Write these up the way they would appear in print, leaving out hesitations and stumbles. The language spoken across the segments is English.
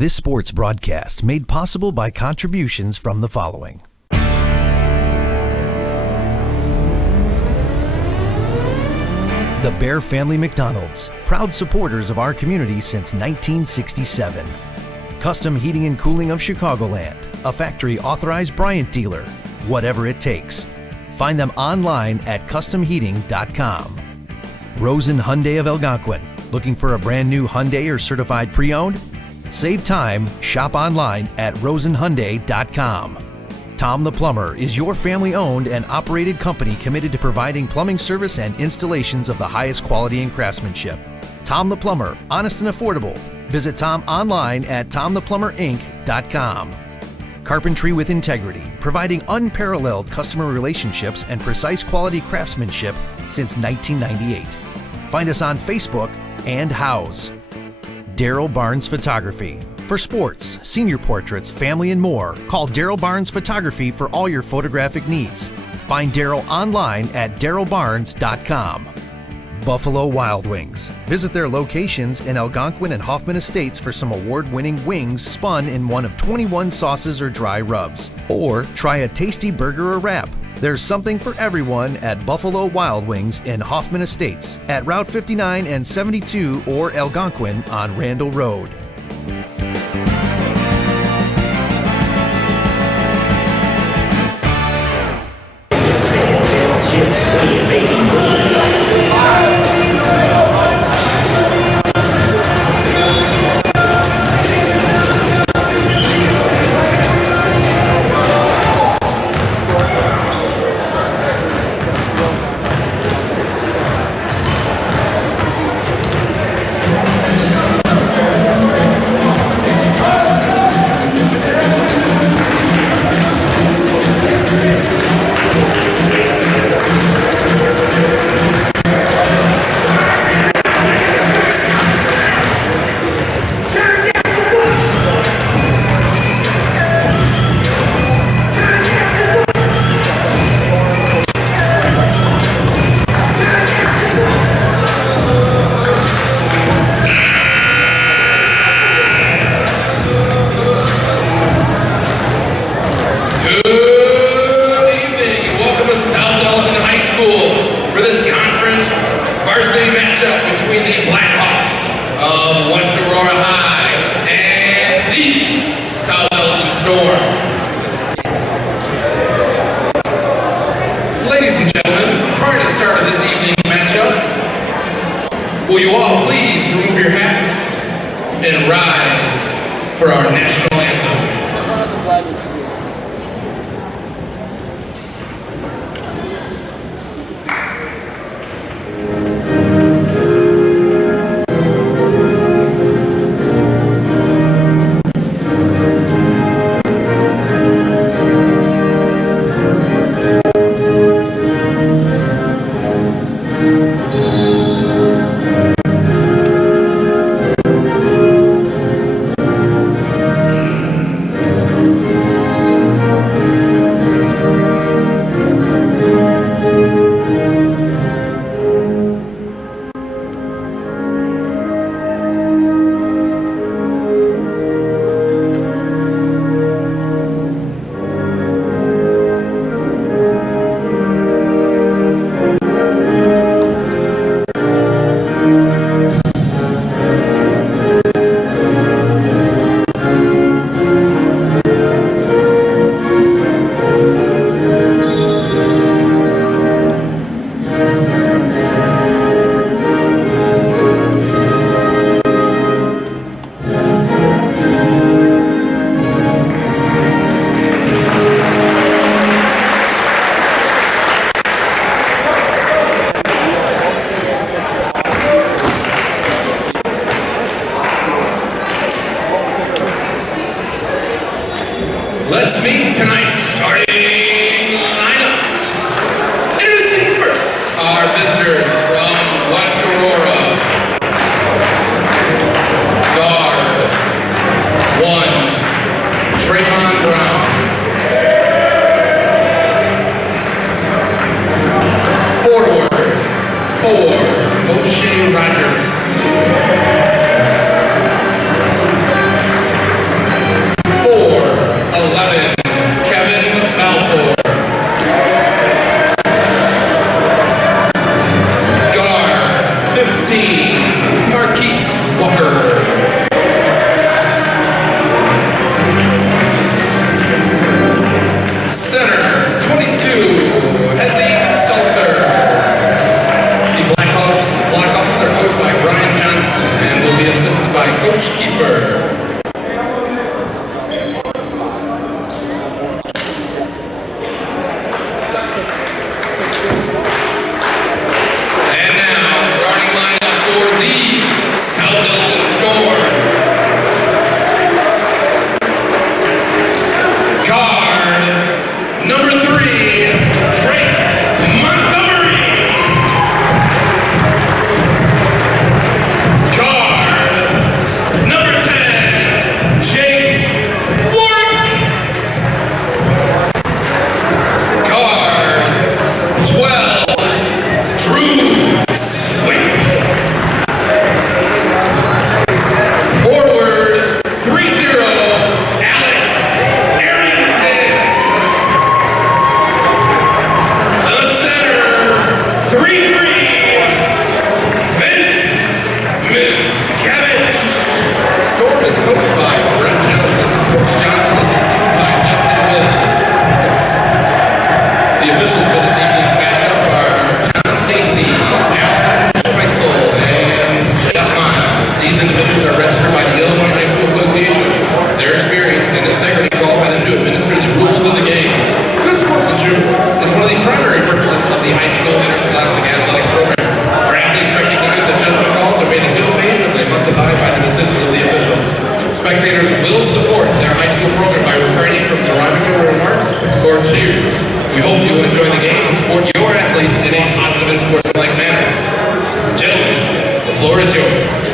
This sports broadcast made possible by contributions from the following. The Bear Family McDonald's, proud supporters of our community since 1967. Custom Heating and Cooling of Chicagoland, a factory authorized Bryant dealer, whatever it takes. Find them online at customheating.com. Rosen Hyundai of Algonquin, looking for a brand new Hyundai or certified pre-owned? Save time, shop online at rosenhyundai.com. Tom the Plumber is your family-owned and operated company committed to providing plumbing service and installations of the highest quality and craftsmanship. Tom the Plumber, honest and affordable. Visit Tom online at tomtheplumberinc.com. Carpentry with integrity, providing unparalleled customer relationships and precise quality craftsmanship since 1998. Find us on Facebook and House. Daryl Barnes Photography. For sports, senior portraits, family, and more, call Daryl Barnes Photography for all your photographic needs. Find Daryl online at darylbarnes.com. Buffalo Wild Wings. Visit their locations in Algonquin and Hoffman Estates for some award-winning wings spun in one of 21 sauces or dry rubs. Or try a tasty burger or wrap. There's something for everyone at Buffalo Wild Wings in Hoffman Estates at Route 59 and 72 or Algonquin on Randall Road. West Aurora High and the South Elgin Storm. Ladies and gentlemen, prior to the start of this evening's matchup, will you all please remove your hats and rise for our national anthem. your cheers. We hope you will enjoy the game and support your athletes in a positive and sportsmanlike manner. Gentlemen, the floor is yours.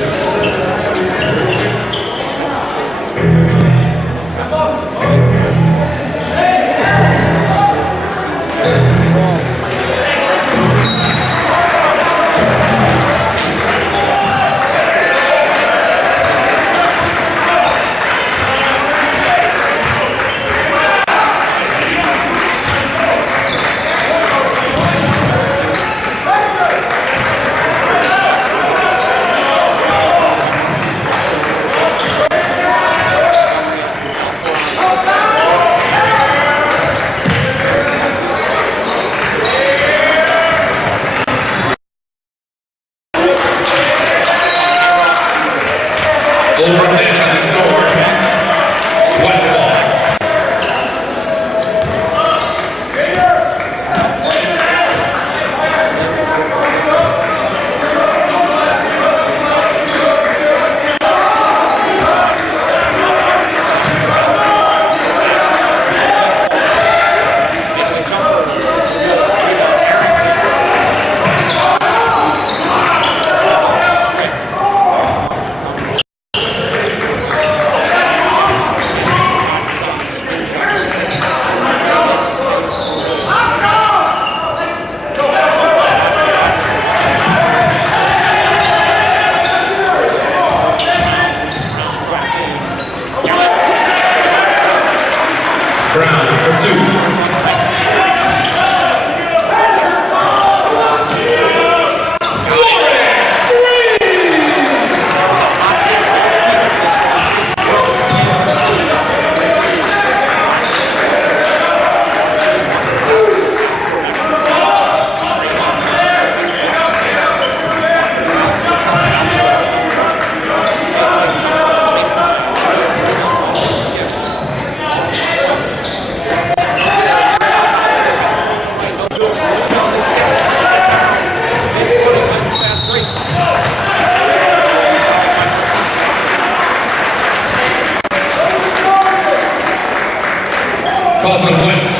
Falls on West,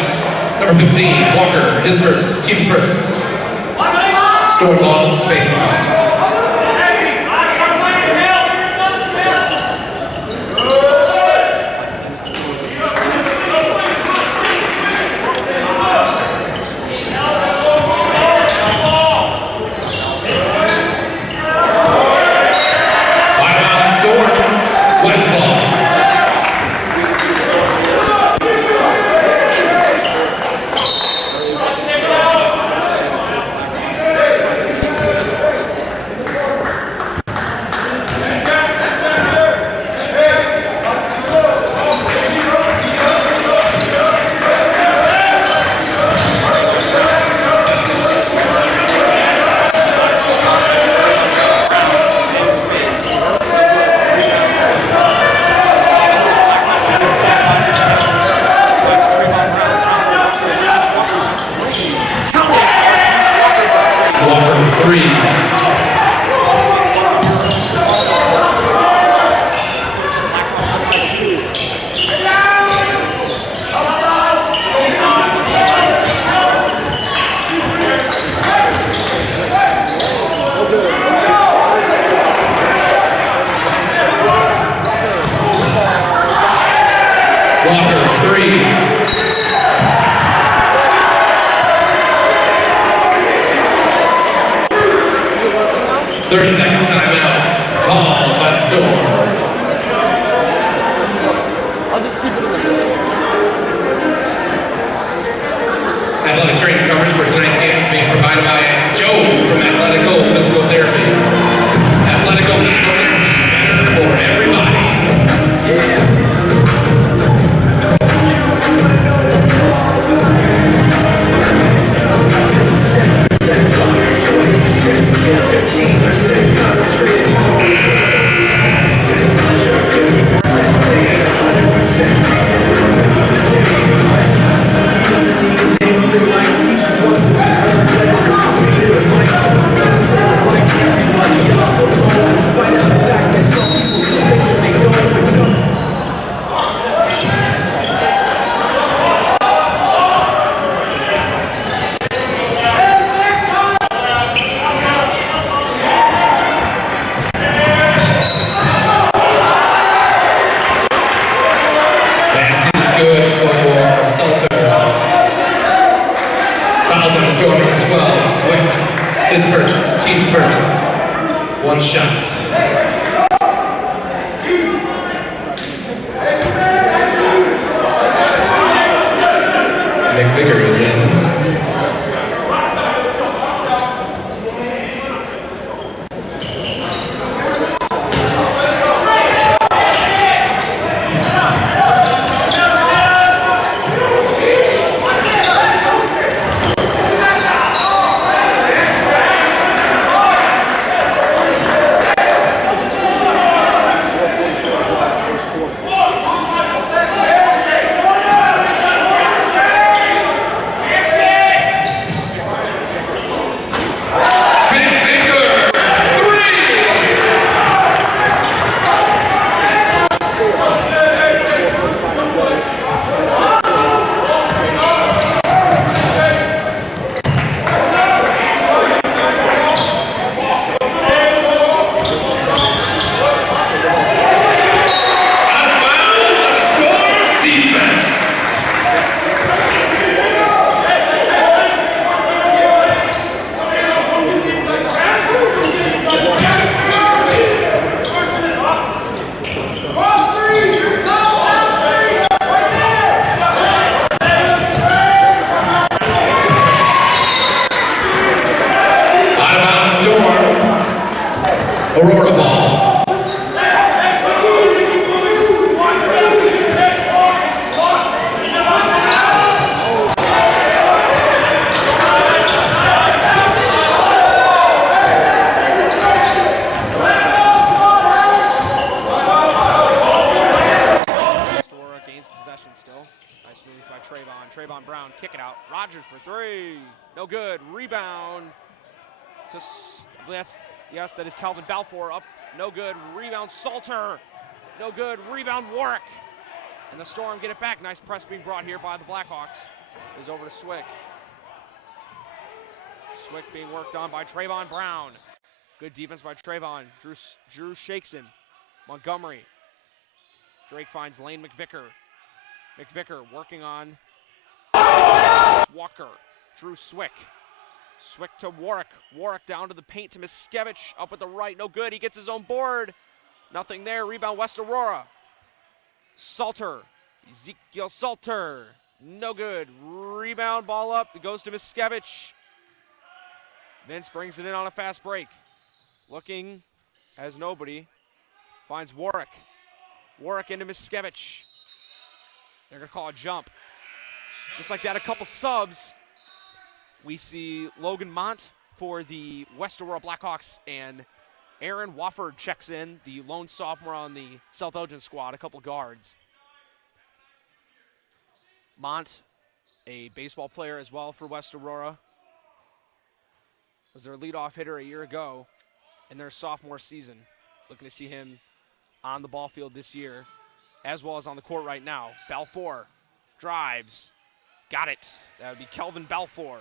number 15, Walker, his first, team's first. Stored ball, baseline. Walker, 3. 30-second timeout called by the Storm. I'll just keep it in the middle. Athletic training coverage for tonight's game is being provided by Joe from Athletico Physical Therapy. Athletico Physical Therapy, better for everybody. He just wants to be heard. is first. Teams first. One shot. McVicker is in. Aurora ball. West Aurora gains possession still. Nice move by Trayvon. Trayvon Brown, kick it out. Rogers for three. No good. Rebound. Yes, that is Calvin Balfour up. No good. Rebound Salter. No good. Rebound Warwick. And the Storm get it back. Nice press being brought here by the Blackhawks. Is over to Swick. Swick being worked on by Trayvon Brown. Good defense by Trayvon. Drew shakes him. Montgomery. Drake finds Lane McVicker. McVicker working on Walker. Drew Swick. Swick to Warwick. Warwick down to the paint to Miskevich. Up at the right. No good. He gets his own board. Nothing there. Rebound West Aurora. Salter. Ezekiel Salter. No good. Rebound ball up. It goes to Miskevich. Vince brings it in on a fast break. Looking as nobody. Finds Warwick. Warwick into Miskevich. They're going to call a jump. Just like that, a couple subs. We see Logan Mont for the West Aurora Blackhawks, and Aaron Wofford checks in, the lone sophomore on the South Elgin squad, a couple guards. Mont, a baseball player as well for West Aurora, was their leadoff hitter a year ago in their sophomore season. Looking to see him on the ball field this year, as well as on the court right now. Balfour drives. Got it. That would be Kelvin Balfour.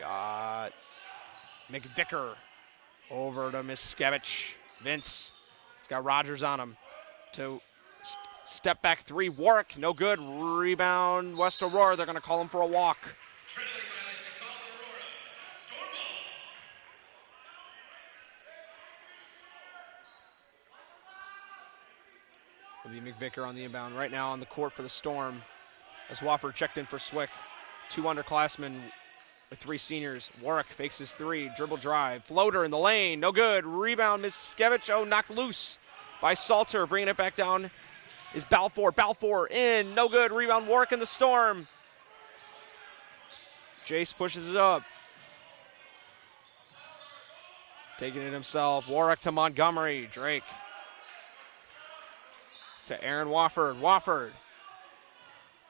Got McVicker over to Miskevich. Vince has got Rogers on him. To step back three. Warwick, no good. Rebound West Aurora. They're going to call him for a walk. Will be McVicker on the inbound right now on the court for the Storm. As Wofford checked in for Swick. Two underclassmen with three seniors. Warwick fakes his three, dribble drive. Floater in the lane, no good. Rebound, Miskevich, knocked loose by Salter. Bringing it back down is Balfour. Balfour in, no good. Rebound, Warwick in the Storm. Jace pushes it up. Taking it himself. Warwick to Montgomery. Drake. To Aaron Wofford. Wofford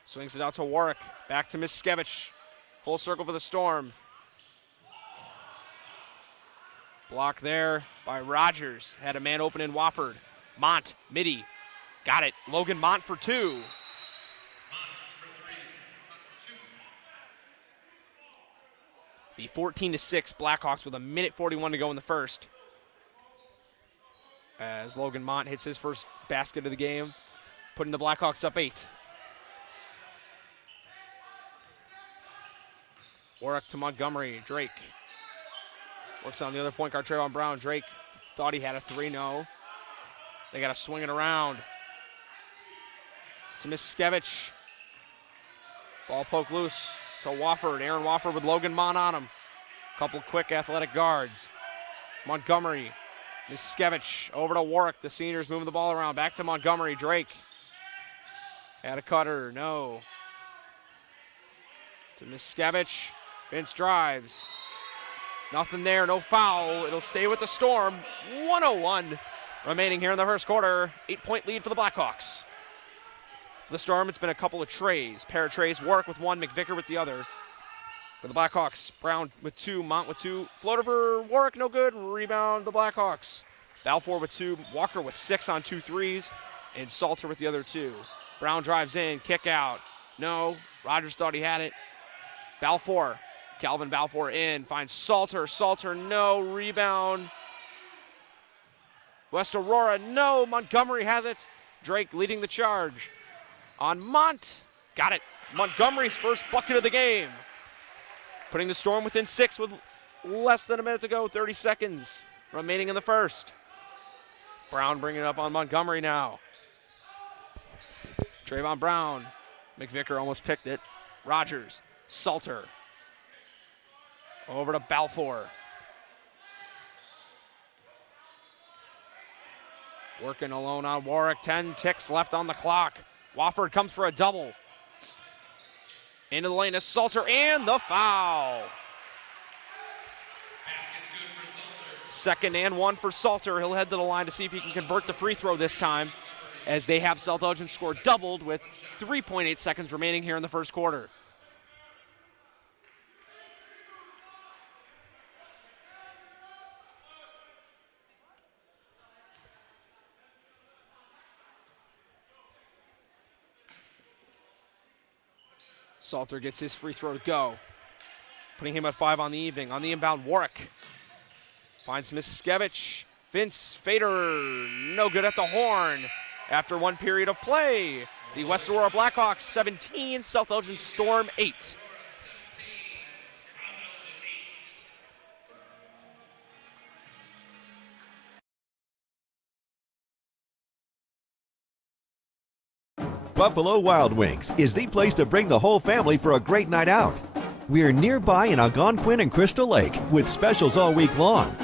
swings it out to Warwick. Back to Miskevich. Full circle for the Storm. Block there by Rogers. Had a man open in Wofford. Mont, midi. Got it. Logan Mont for two. Be 14-6 Blackhawks with a minute 41 to go in the first. As Logan Mont hits his first basket of the game, putting the Blackhawks up 8. Warwick to Montgomery. Drake works on the other point guard, Trayvon Brown. Drake thought he had a three, no. They got to swing it around to Miskevich. Ball poked loose to Wofford. Aaron Wofford with Logan Mon on him. Couple quick athletic guards. Montgomery, Miskevich over to Warwick. The seniors moving the ball around. Back to Montgomery. Drake had a cutter, no. To Miskevich. Vince drives. Nothing there, no foul. It'll stay with the Storm. 1:01 remaining here in the first quarter. 8-point lead for the Blackhawks. For the Storm, it's been a couple of trays. Pair of trays, Warwick with one, McVicker with the other. For the Blackhawks, Brown with two, Mont with two. Floater for Warwick, no good. Rebound, the Blackhawks. Balfour with two, Walker with 6 on 2 threes, and Salter with the other 2. Brown drives in, kick out. No, Rogers thought he had it. Balfour, Calvin Balfour in, finds Salter. Salter, no, rebound. West Aurora, no, Montgomery has it. Drake leading the charge. On Mont, got it. Montgomery's first bucket of the game. Putting the Storm within 6 with less than a minute to go, 30 seconds remaining in the first. Brown bringing it up on Montgomery now. Trayvon Brown, McVicker almost picked it. Rogers, Salter. Over to Balfour. Working alone on Warwick, 10 ticks left on the clock. Wofford comes for a double. Into the lane is Salter, and the foul. Basket's good for Salter. Second and 1 for Salter. He'll head to the line to see if he can convert the free throw this time, as they have South Elgin score doubled with 3.8 seconds remaining here in the first quarter. Salter gets his free throw to go, putting him at 5 on the evening. On the inbound, Warwick finds Miskevich. Vince Fader, no good at the horn. After 1 period of play, the West Aurora Blackhawks 17, South Elgin Storm 8. Buffalo Wild Wings is the place to bring the whole family for a great night out. We're nearby in Algonquin and Crystal Lake with specials all week long.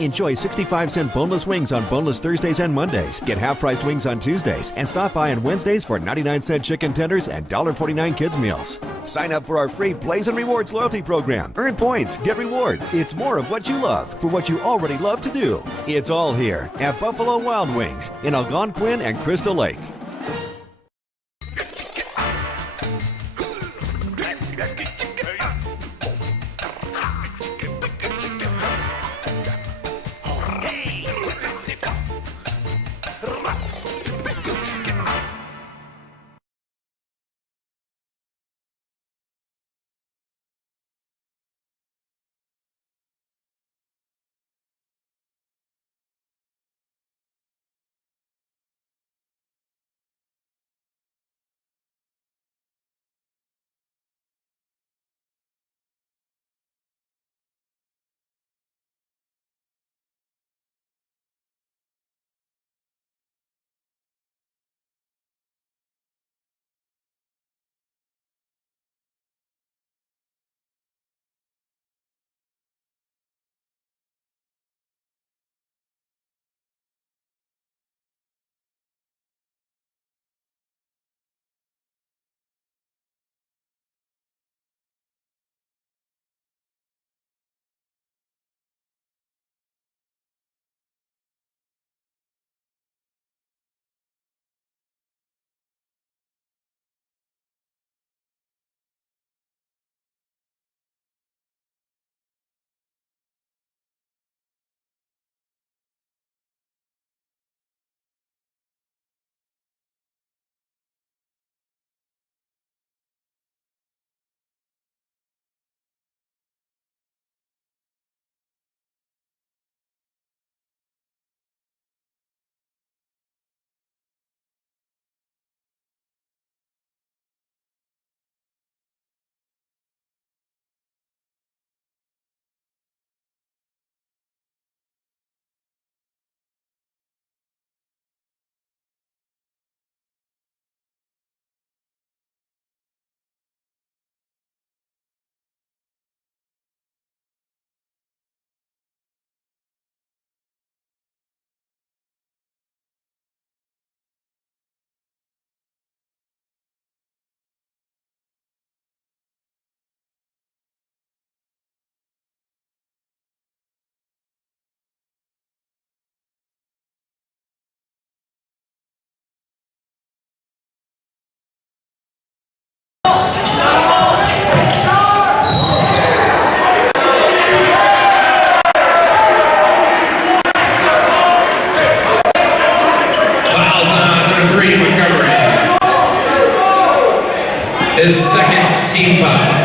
Enjoy 65-cent boneless wings on boneless Thursdays and Mondays. Get half-priced wings on Tuesdays and stop by on Wednesdays for 99-cent chicken tenders and $1.49 kids meals. Sign up for our free Blaze and Rewards loyalty program. Earn points, get rewards. It's more of what you love for what you already love to do. It's all here at Buffalo Wild Wings in Algonquin and Crystal Lake. his second team foul.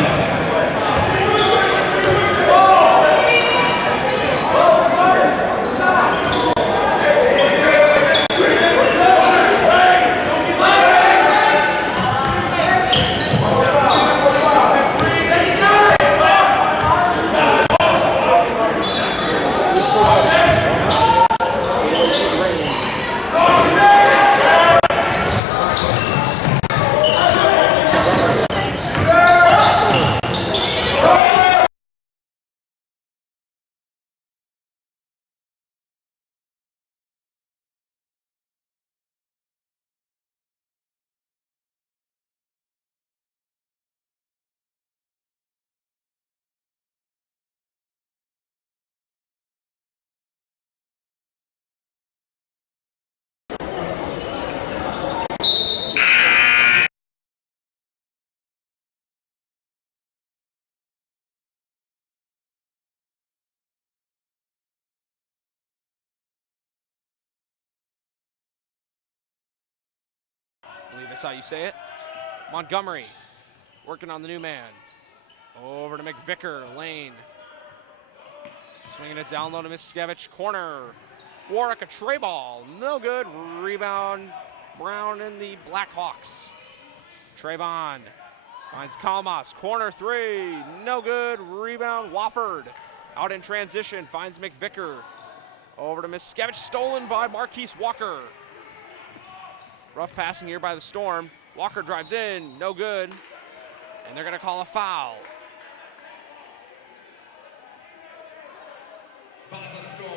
I believe that's how you say it. Montgomery working on the new man. Over to McVicker, lane. Swinging it down low to Miskevich, corner. Warwick, a tray ball, no good. Rebound, Brown and the Blackhawks. Trayvon finds Kalmas, corner three, no good. Rebound, Wofford. Out in transition, finds McVicker. Over to Miskevich, stolen by Marquise Walker. Rough passing here by the Storm. Walker drives in, no good. And they're gonna call a foul. Fouls on Storm,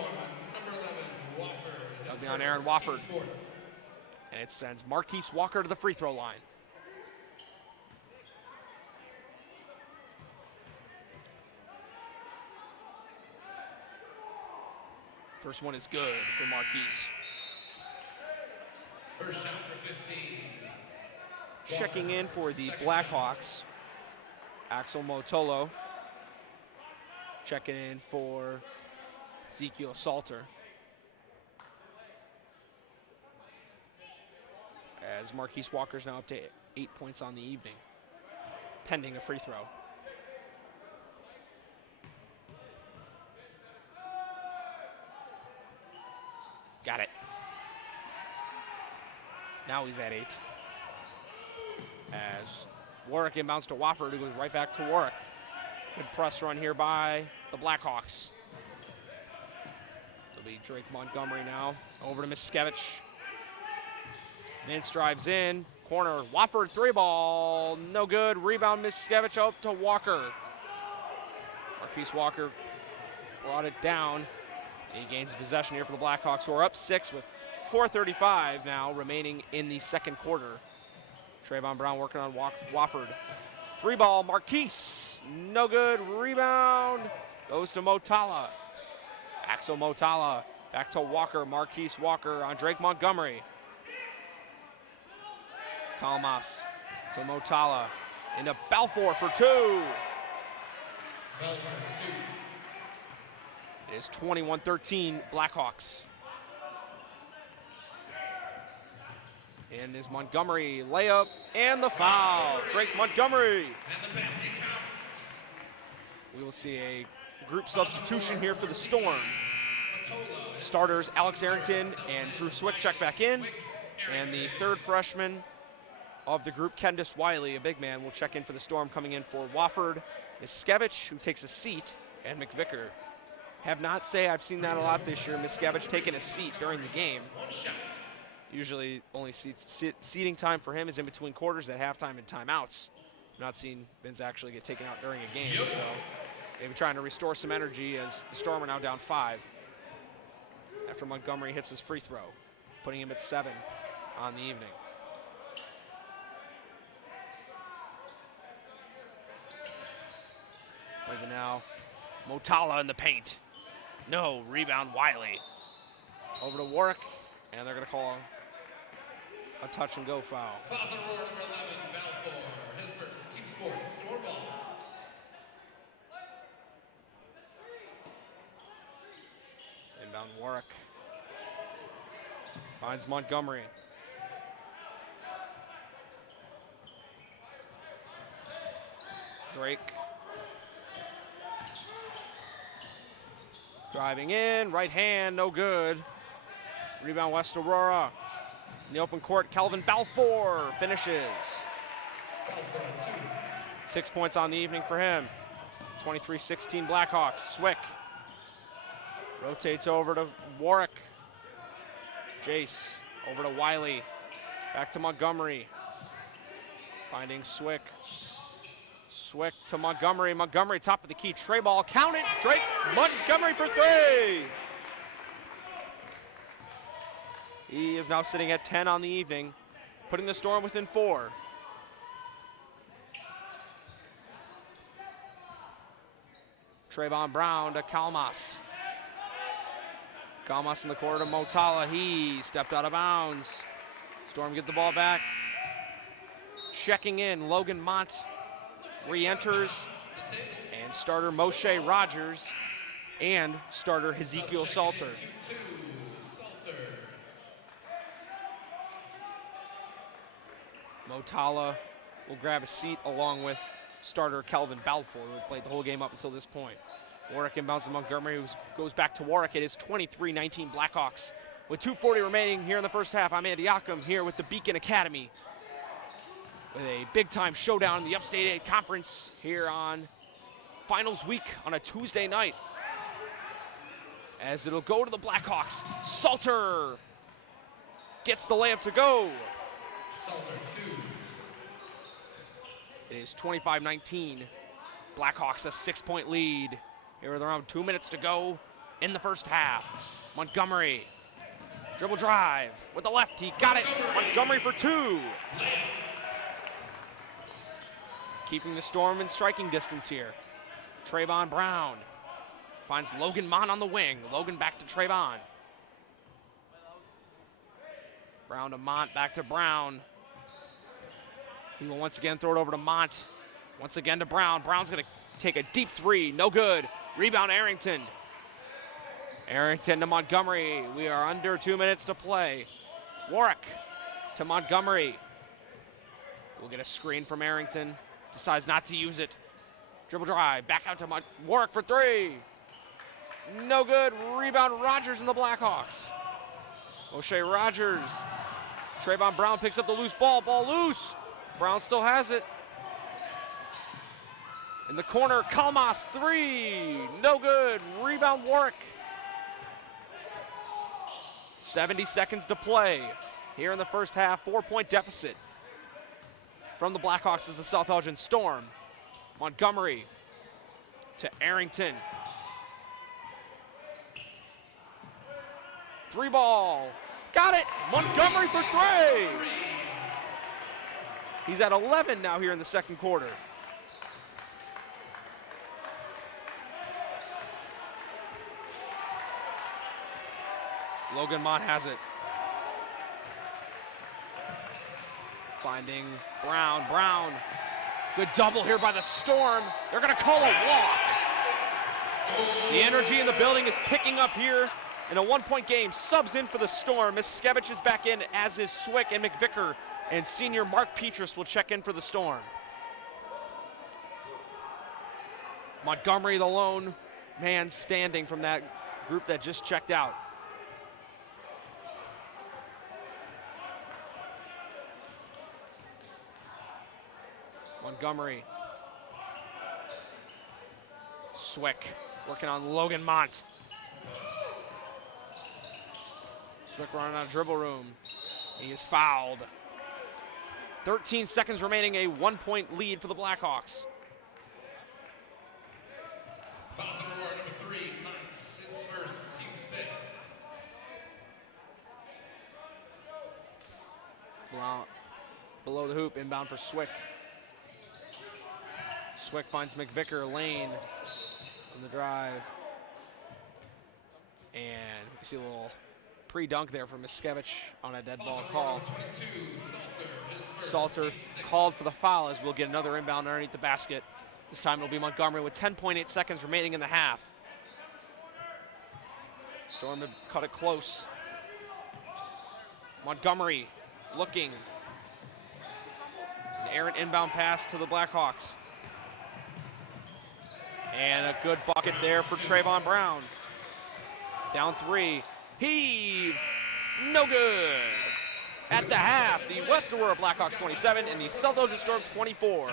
number 11, Wofford. That'll be on Aaron Wofford. And it sends Marquise Walker to the free throw line. First one is good for Marquise. First shot for 15. Checking in for the Blackhawks, Axel Motolo. Checking in for Ezekiel Salter. As Marquise Walker's now up to 8 points on the evening, pending a free throw. Got it. Now he's at 8. As Warwick inbounds to Wofford, who goes right back to Warwick. Good press run here by the Blackhawks. It'll be Drake Montgomery now. Over to Miskevich. Mintz drives in. Corner, Wofford three ball. No good. Rebound, Miskevich up to Walker. Marquise Walker brought it down. He gains possession here for the Blackhawks, who are up 6 with 4:35 now remaining in the second quarter. Trayvon Brown working on Wofford. Three ball, Marquise. No good. Rebound goes to Motala. Axel Motala back to Walker. Marquise Walker on Drake Montgomery. It's Kalmas to Motala. Into Balfour for 2. Belfort, 2. It is 21-13 Blackhawks. And is Montgomery layup and the foul. Drake Montgomery. And the basket counts. We will see a group substitution here for the Storm. Starters Alex Arrington and Drew Swick check back in. And the third freshman of the group, Kendis Wiley, a big man, will check in for the Storm, coming in for Wofford. Miskevich, who takes a seat, and McVicker. Have not say I've seen that a lot this year. Miskevich taking a seat during the game. One shot. Usually only seating time for him is in between quarters at halftime and timeouts. I've not seen Vince actually get taken out during a game, so they've been trying to restore some energy as the Storm are now down 5 after Montgomery hits his free throw, putting him at 7 on the evening. Even now, Motala in the paint. No, rebound Wiley. Over to Warwick, and they're gonna call a touch and go foul. Fouls on Aurora, number 11, Balfour. His first team score, Storm ball. Inbound Warwick. Finds Montgomery. Drake. Driving in, right hand, no good. Rebound West Aurora. In the open court, Kelvin Balfour finishes. 6 points on the evening for him. 23-16 Blackhawks. Swick rotates over to Warwick. Jace over to Wiley. Back to Montgomery. Finding Swick. Swick to Montgomery. Montgomery top of the key. Tray ball. Count it. Drake. Montgomery for three. He is now sitting at 10 on the evening, putting the Storm within 4. Trayvon Brown to Kalmas. Kalmas in the corner to Motala. He stepped out of bounds. Storm get the ball back. Checking in, Logan Mont re-enters, and starter Moshe Rogers and starter Ezekiel Salter. Motala will grab a seat along with starter Kelvin Balfour, who played the whole game up until this point. Warwick inbounds to Montgomery, who goes back to Warwick. It is 23-19 Blackhawks. With 2:40 remaining here in the first half, I'm Andy Jachim here with the Beacon Academy with a big-time showdown in the Upstate 8 Conference here on finals week on a Tuesday night. As it'll go to the Blackhawks. Salter gets the layup to go. Salter, 2. It is 25-19. Blackhawks a 6-point lead. Here with around 2 minutes to go in the first half. Montgomery, dribble drive with the left, he got it. Montgomery for 2. Keeping the Storm in striking distance here. Trayvon Brown finds Logan Mont on the wing. Logan back to Trayvon. Brown to Mont, back to Brown. He will once again throw it over to Mont. Once again to Brown. Brown's gonna take a deep three, no good. Rebound Arrington. Arrington to Montgomery. We are under 2 minutes to play. Warwick to Montgomery. We'll get a screen from Arrington. Decides not to use it. Dribble drive, back out to Warwick for 3. No good. Rebound Rogers and the Blackhawks. O'Shea Rogers. Trayvon Brown picks up the loose ball. Ball loose. Brown still has it. In the corner, Kalmas, 3. No good. Rebound Warwick. 70 seconds to play here in the first half. 4-point deficit from the Blackhawks as the South Elgin Storm. Montgomery to Arrington. 3 ball. Got it. Montgomery for 3. He's at 11 now here in the second quarter. Logan Mont has it. Finding Brown. Brown. Good double here by the Storm. They're going to call a walk. The energy in the building is picking up here in a 1-point game. Subs in for the Storm. Miskevich is back in, as is Swick and McVicker. And senior Mark Petrus will check in for the Storm. Montgomery, the lone man standing from that group that just checked out. Montgomery. Swick working on Logan Mont. Swick running out of dribble room. He is fouled. 13 seconds remaining, a 1-point lead for the Blackhawks. Foul number 3, Mont's his first, team's 5th. Below the hoop, inbound for Swick. Swick finds McVicker, Lane on the drive. And you see a little pre-dunk there from Miskevich on a dead ball call. Salter called for the foul, as we'll get another inbound underneath the basket. This time it'll be Montgomery with 10.8 seconds remaining in the half. Storm have cut it close. Montgomery looking. An errant inbound pass to the Blackhawks. And a good bucket there for Trayvon Brown. Down 3. Heave. No good. At the half, the West Aurora Blackhawks 27 and the South Elgin Storm 24.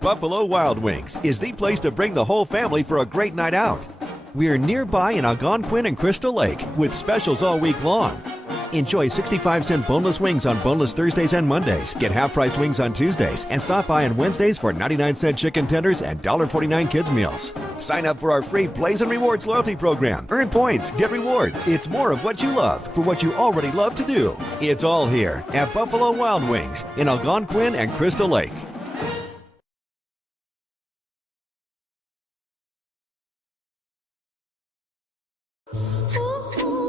Buffalo Wild Wings is the place to bring the whole family for a great night out. We're nearby in Algonquin and Crystal Lake with specials all week long. Enjoy 65-cent boneless wings on boneless Thursdays and Mondays. Get half-priced wings on Tuesdays. And stop by on Wednesdays for 99-cent chicken tenders and $1.49 kids meals. Sign up for our free Blaze and Rewards loyalty program. Earn points, get rewards. It's more of what you love for what you already love to do. It's all here at Buffalo Wild Wings in Algonquin and Crystal Lake.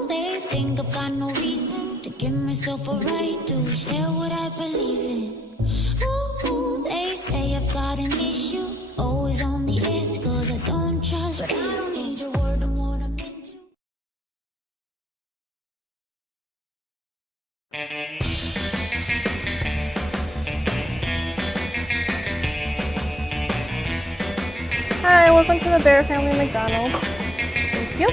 They think I've got no reason to give myself a right to share what I believe in. Ooh, they say I've got an issue, always on the edge, cause I don't trust, but I don't need your word on what I'm into. Hi, welcome to the Bear Family McDonald's. Thank you.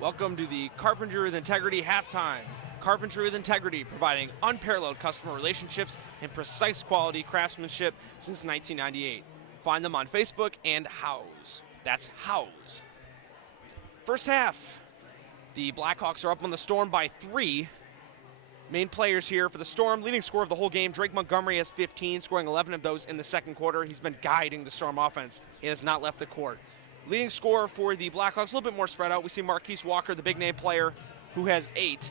Welcome to the Carpentry with Integrity halftime. Carpentry with Integrity, providing unparalleled customer relationships and precise quality craftsmanship since 1998. Find them on Facebook and House. That's House. First half, the Blackhawks are up on the Storm by 3. Main players here for the Storm, leading scorer of the whole game, Drake Montgomery has 15, scoring 11 of those in the second quarter. He's been guiding the Storm offense. He has not left the court. Leading scorer for the Blackhawks, a little bit more spread out. We see Marquise Walker, the big name player, who has 8.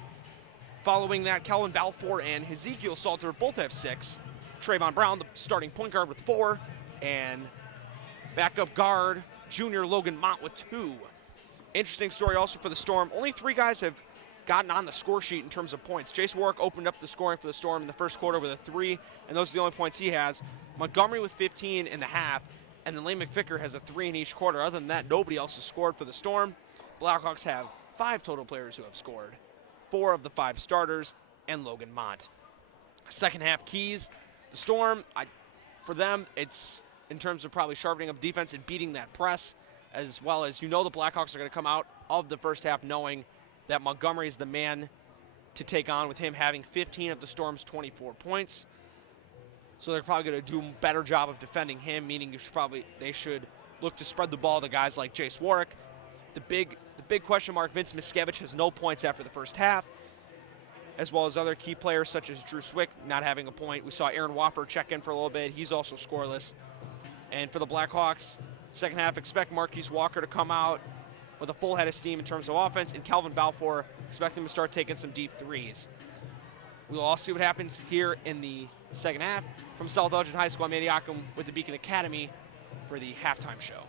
Following that, Calvin Balfour and Ezekiel Salter both have 6. Trayvon Brown, the starting point guard, with 4. And backup guard, junior Logan Mott with 2. Interesting story also for the Storm. Only 3 guys have gotten on the score sheet in terms of points. Jace Warwick opened up the scoring for the Storm in the first quarter with a 3, and those are the only points he has. Montgomery with 15 in the half, and then Lane McVicker has a 3 in each quarter. Other than that, nobody else has scored for the Storm. Blackhawks have 5 total players who have scored. 4 of the 5 starters, and Logan Mott. Second half keys, the Storm, for them, it's in terms of probably sharpening up defense and beating that press, as well as the Blackhawks are going to come out of the first half knowing that Montgomery is the man to take on, with him having 15 of the Storm's 24 points. So they're probably going to do a better job of defending him, meaning they should look to spread the ball to guys like Jace Warwick. The big question mark, Vince Miskevich has no points after the first half, as well as other key players such as Drew Swick not having a point. We saw Aaron Whopper check in for a little bit. He's also scoreless. And for the Blackhawks, second half, expect Marquise Walker to come out with a full head of steam in terms of offense, and Calvin Balfour, expect him to start taking some deep threes. We'll all see what happens here in the second half. From South Elgin High School, I'm Andy Jachim with the Beacon Academy for the halftime show.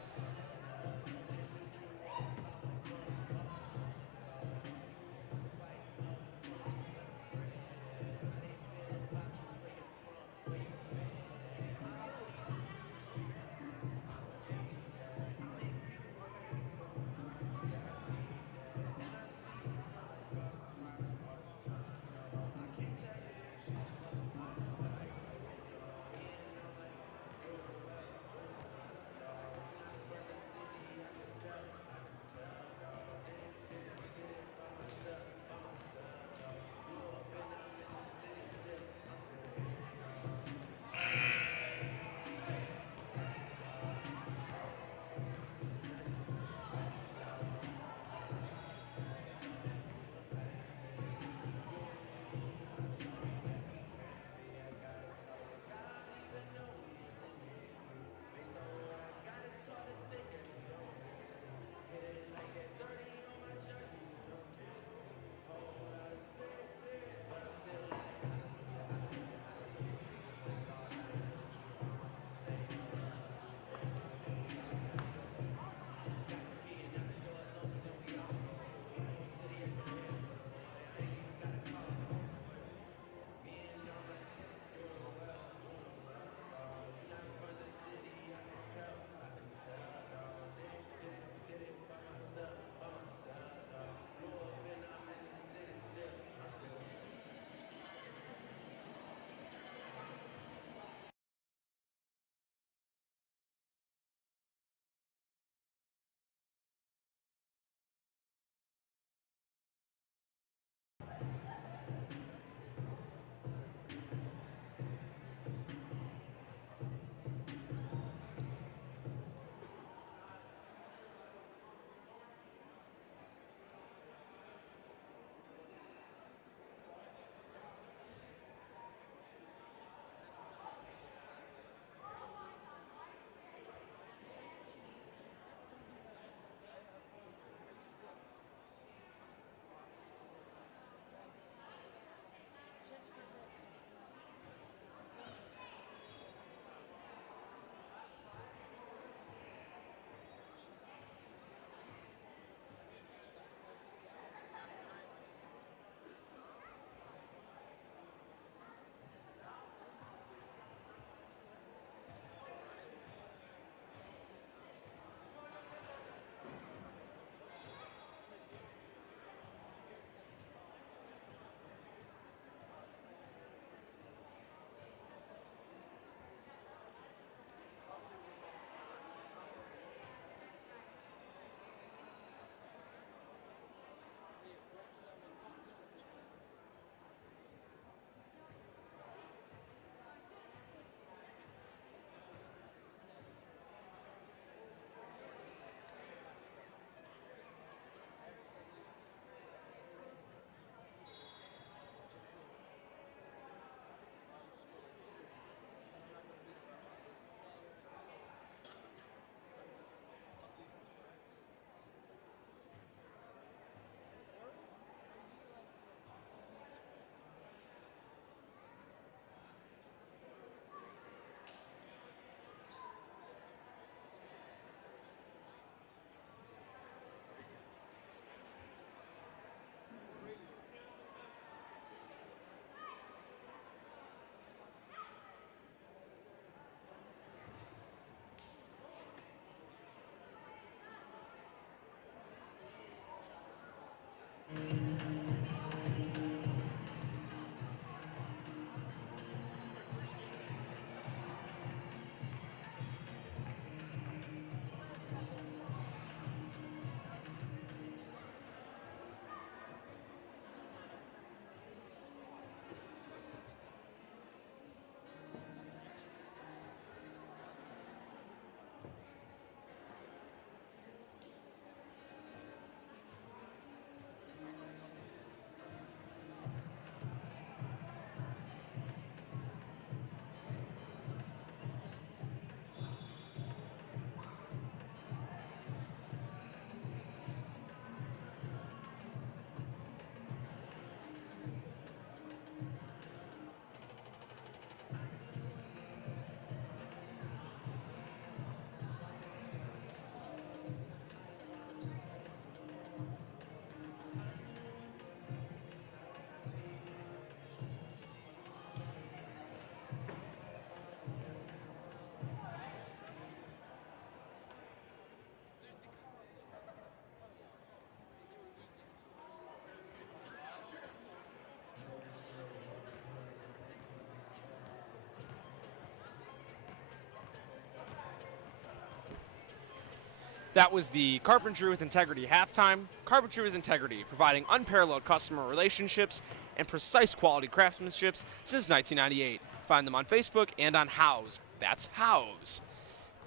That was the Carpentry with Integrity halftime. Carpentry with Integrity, providing unparalleled customer relationships and precise quality craftsmanship since 1998. Find them on Facebook and on House. That's House.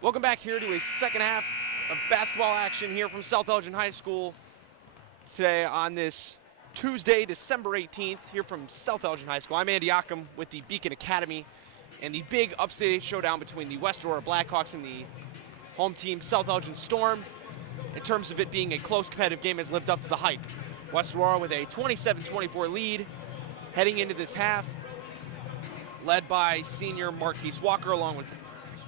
Welcome back here to a second half of basketball action here from South Elgin High School. Today on this Tuesday, December 18th, here from South Elgin High School. I'm Andy Jachim with the Beacon Academy and the big upstate showdown between the West Aurora Blackhawks and the home team South Elgin Storm. In terms of it being a close competitive game, has lived up to the hype. West Aurora with a 27-24 lead heading into this half, led by senior Marquise Walker along with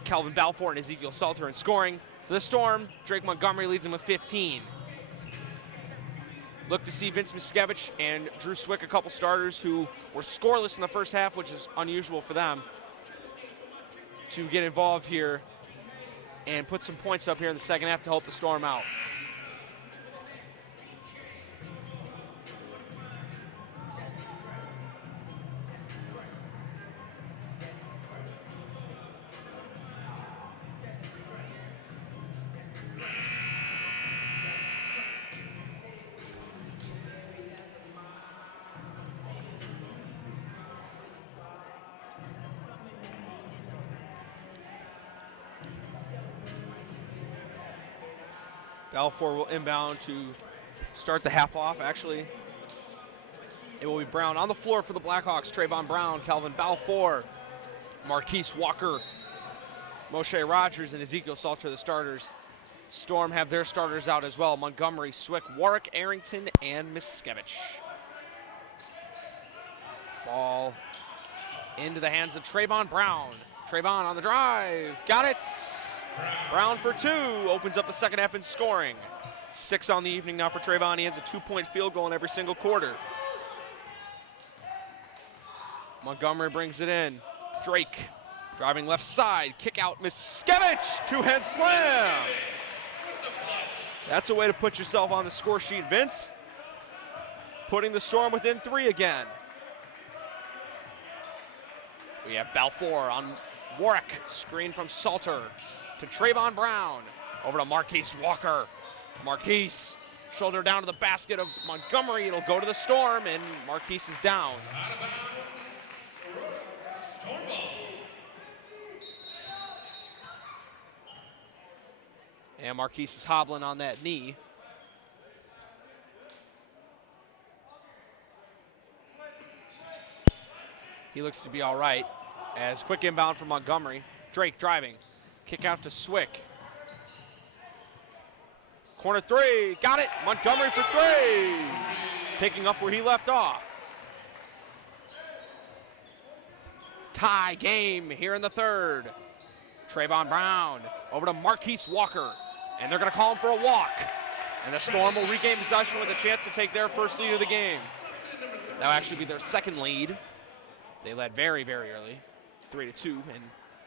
Calvin Balfour and Ezekiel Salter in scoring. For the Storm, Drake Montgomery leads them with 15. Look to see Vince Miskevich and Drew Swick, a couple starters who were scoreless in the first half, which is unusual for them, to get involved here and put some points up here in the second half to help the Storm out. Balfour will inbound to start the half off. Actually, it will be Brown on the floor for the Blackhawks. Trayvon Brown, Calvin Balfour, Marquise Walker, Moshe Rogers, and Ezekiel Salter, the starters. Storm have their starters out as well. Montgomery, Swick, Warwick, Arrington, and Miskevich. Ball into the hands of Trayvon Brown. Trayvon on the drive, got it. Brown for two, opens up the second half in scoring. 6 on the evening now for Trayvon. He has a 2-point field goal in every single quarter. Montgomery brings it in. Drake driving left side, kick out Miskevich, two-hand slam. That's a way to put yourself on the score sheet, Vince. Putting the Storm within 3 again. We have Balfour on Warwick, screen from Salter to Trayvon Brown, over to Marquise Walker. Marquise, shoulder down to the basket of Montgomery. It'll go to the Storm, and Marquise is down. Out of bounds, Storm ball. And Marquise is hobbling on that knee. He looks to be all right. As quick inbound from Montgomery. Drake driving. Kick out to Swick. Corner 3, got it. Montgomery for 3. Picking up where he left off. Tie game here in the third. Trayvon Brown over to Marquise Walker. And they're going to call him for a walk. And the Storm will regain possession with a chance to take their first lead of the game. That'll actually be their second lead. They led very, very early, 3-2, and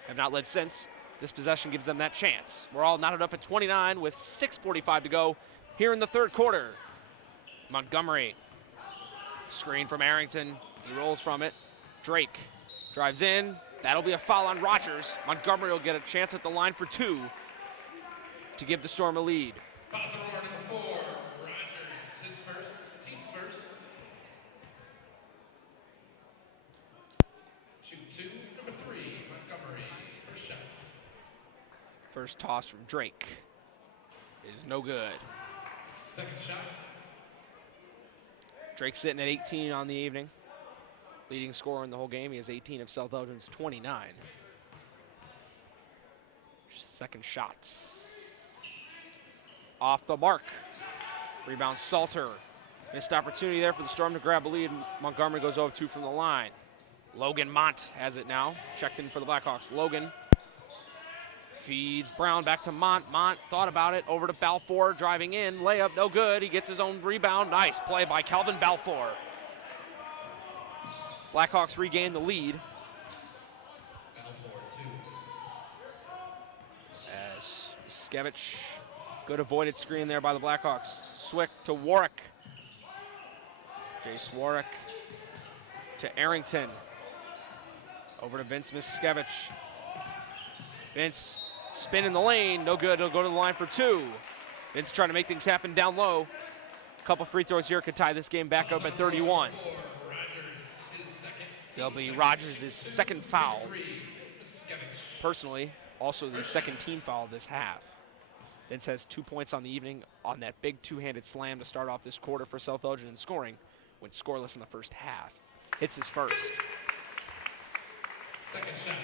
have not led since. This possession gives them that chance. We're all knotted up at 29 with 6:45 to go here in the third quarter. Montgomery, screen from Arrington. He rolls from it. Drake drives in. That'll be a foul on Rogers. Montgomery will get a chance at the line for 2 to give the Storm a lead. Fouls Aurora number 4, Rogers, his first, team's first. Shoot 2, number 3, Montgomery, first shot. First toss from Drake is no good. Second shot. Drake sitting at 18 on the evening. Leading scorer in the whole game. He has 18 of South Elgin's 29. Second shot. Off the mark. Rebound Salter. Missed opportunity there for the Storm to grab a lead. Montgomery goes over 2 from the line. Logan Mont has it now. Checked in for the Blackhawks. Logan feeds Brown back to Mont. Mont thought about it. Over to Balfour, driving in. Layup, no good. He gets his own rebound. Nice play by Calvin Balfour. Blackhawks regain the lead. Balfour 2. As Miskevich, good avoided screen there by the Blackhawks. Swick to Warwick. Jace Warwick to Arrington. Over to Vince Miskevich. Vince, spin in the lane, no good. He'll go to the line for 2. Vince trying to make things happen down low. A couple free throws here could tie this game back up at 31. It'll be Rogers' second foul. Personally, also the second team foul of this half. Vince has 2 points on the evening on that big two-handed slam to start off this quarter for South Elgin in scoring. Went scoreless in the first half. Hits his first. Second shot.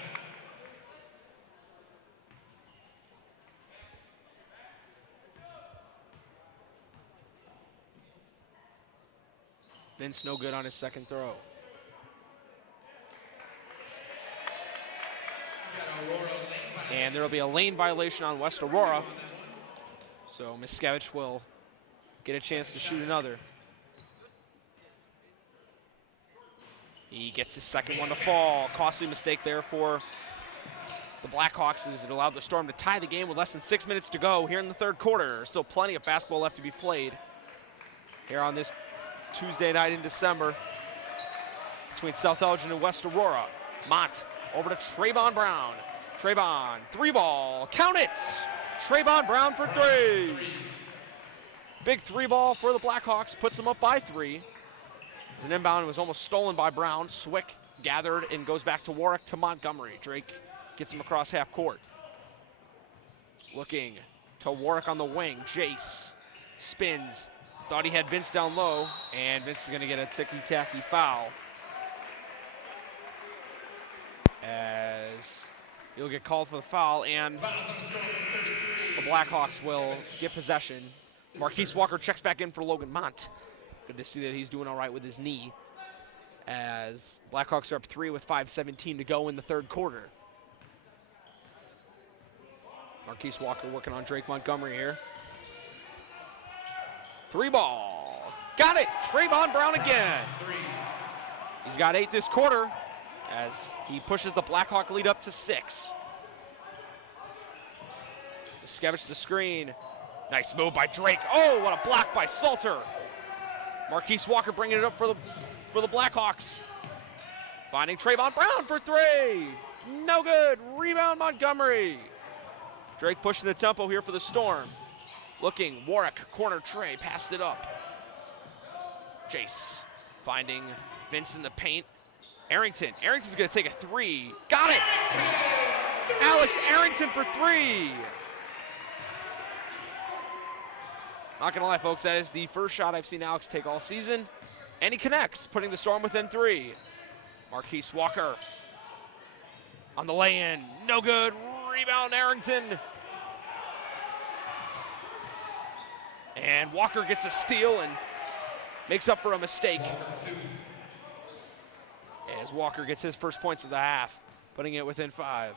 Vince no good on his second throw. And there will be a lane violation on West Aurora. So Miskevich will get a chance to shoot another. He gets his second one to fall. Costly mistake there for the Blackhawks as it allowed the Storm to tie the game with less than 6 minutes to go here in the third quarter. Still plenty of basketball left to be played here on this Tuesday night in December between South Elgin and West Aurora. Mont over to Trayvon Brown. Trayvon, three ball, count it! Trayvon Brown for three. Big three ball for the Blackhawks, puts them up by 3. As an inbound was almost stolen by Brown. Swick gathered and goes back to Warwick to Montgomery. Drake gets him across half court. Looking to Warwick on the wing. Jace spins. Thought he had Vince down low, and Vince is going to get a ticky-tacky foul. As he'll get called for the foul, and the Blackhawks will get possession. Marquise Walker checks back in for Logan Mont. Good to see that he's doing all right with his knee. As Blackhawks are up 3 with 5:17 to go in the third quarter. Marquise Walker working on Drake Montgomery here. Three ball. Got it! Trayvon Brown again. He's got 8 this quarter as he pushes the Blackhawk lead up to 6. Miskevich the screen. Nice move by Drake. Oh, what a block by Salter. Marquise Walker bringing it up for the Blackhawks. Finding Trayvon Brown for 3. No good. Rebound Montgomery. Drake pushing the tempo here for the Storm. Looking, Warwick, corner Trey, passed it up. Jace finding Vince in the paint. Arrington's gonna take a 3. Got it! Alex Arrington for 3. Not gonna lie, folks, that is the first shot I've seen Alex take all season. And he connects, putting the Storm within 3. Marquise Walker on the lay-in, no good. Rebound Arrington. And Walker gets a steal and makes up for a mistake. As Walker gets his first points of the half, putting it within 5.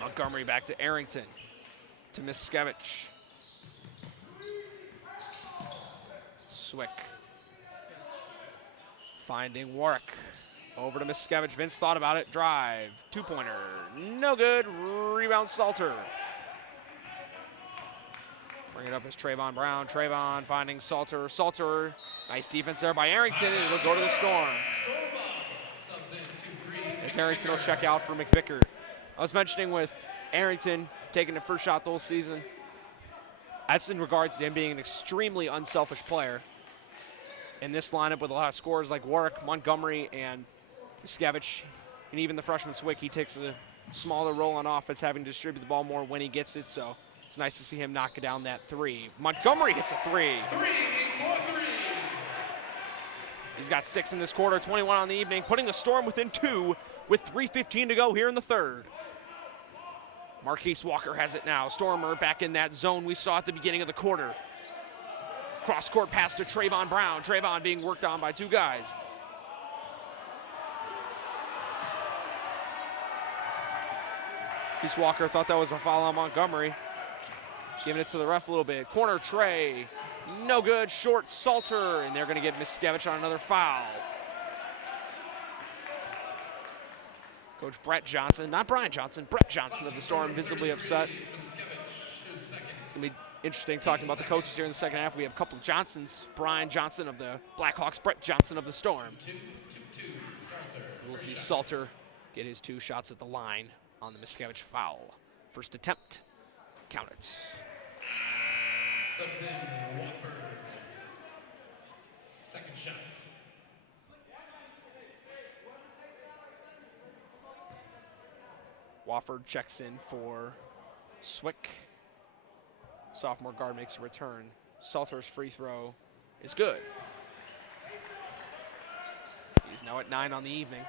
Montgomery back to Arrington, to Miskevich. Swick finding Warwick. Over to Miskevich. Vince thought about it. Drive. Two-pointer. No good. Rebound Salter. Bring it up as Trayvon Brown. Trayvon finding Salter. Salter. Nice defense there by Arrington. And it'll go to the Storm. As Arrington will check out for McVicker. I was mentioning with Arrington taking the first shot the whole season. That's in regards to him being an extremely unselfish player. In this lineup with a lot of scorers like Warwick, Montgomery, and Miskevich, and even the freshman Swick, he takes a smaller role on offense, having to distribute the ball more when he gets it, so it's nice to see him knock down that 3. Montgomery hits a 3. 3 for 3. He's got 6 in this quarter, 21 on the evening, putting the Storm within 2 with 3:15 to go here in the third. Marquise Walker has it now. Stormer back in that zone we saw at the beginning of the quarter. Cross-court pass to Trayvon Brown. Trayvon being worked on by 2 guys. Marquise Walker thought that was a foul on Montgomery. Giving it to the ref a little bit. Corner Trey. No good. Short Salter. And they're going to get Miskevich on another foul. Coach Brett Johnson, not Brian Johnson, Brett Johnson of the Storm, visibly upset. It's going to be interesting talking about the coaches here in the second half. We have a couple of Johnsons. Brian Johnson of the Blackhawks, Brett Johnson of the Storm. We'll see Salter get his 2 shots at the line on the Miskevich foul. First attempt Count it. Subs in Wofford. Second shot. Wofford checks in for Swick. Sophomore guard makes a return. Salter's free throw is good. He's now at 9 on the evening.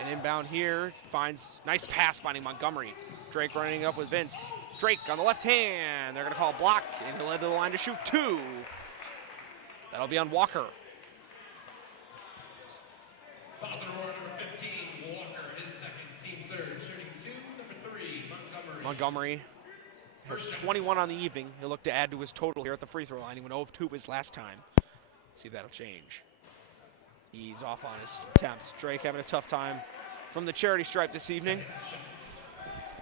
An inbound here, finds nice pass finding Montgomery. Drake running up with Vince. Drake on the left hand. They're going to call a block, and he'll head to the line to shoot 2. That'll be on Walker. South Aurora, number 15, Walker, his second, team's third. Shooting 2, number 3, Montgomery. Montgomery has 21 on the evening. He'll look to add to his total here at the free throw line. He went 0 of 2 his last time. See if that'll change. He's off on his attempts. Drake having a tough time from the charity stripe this evening.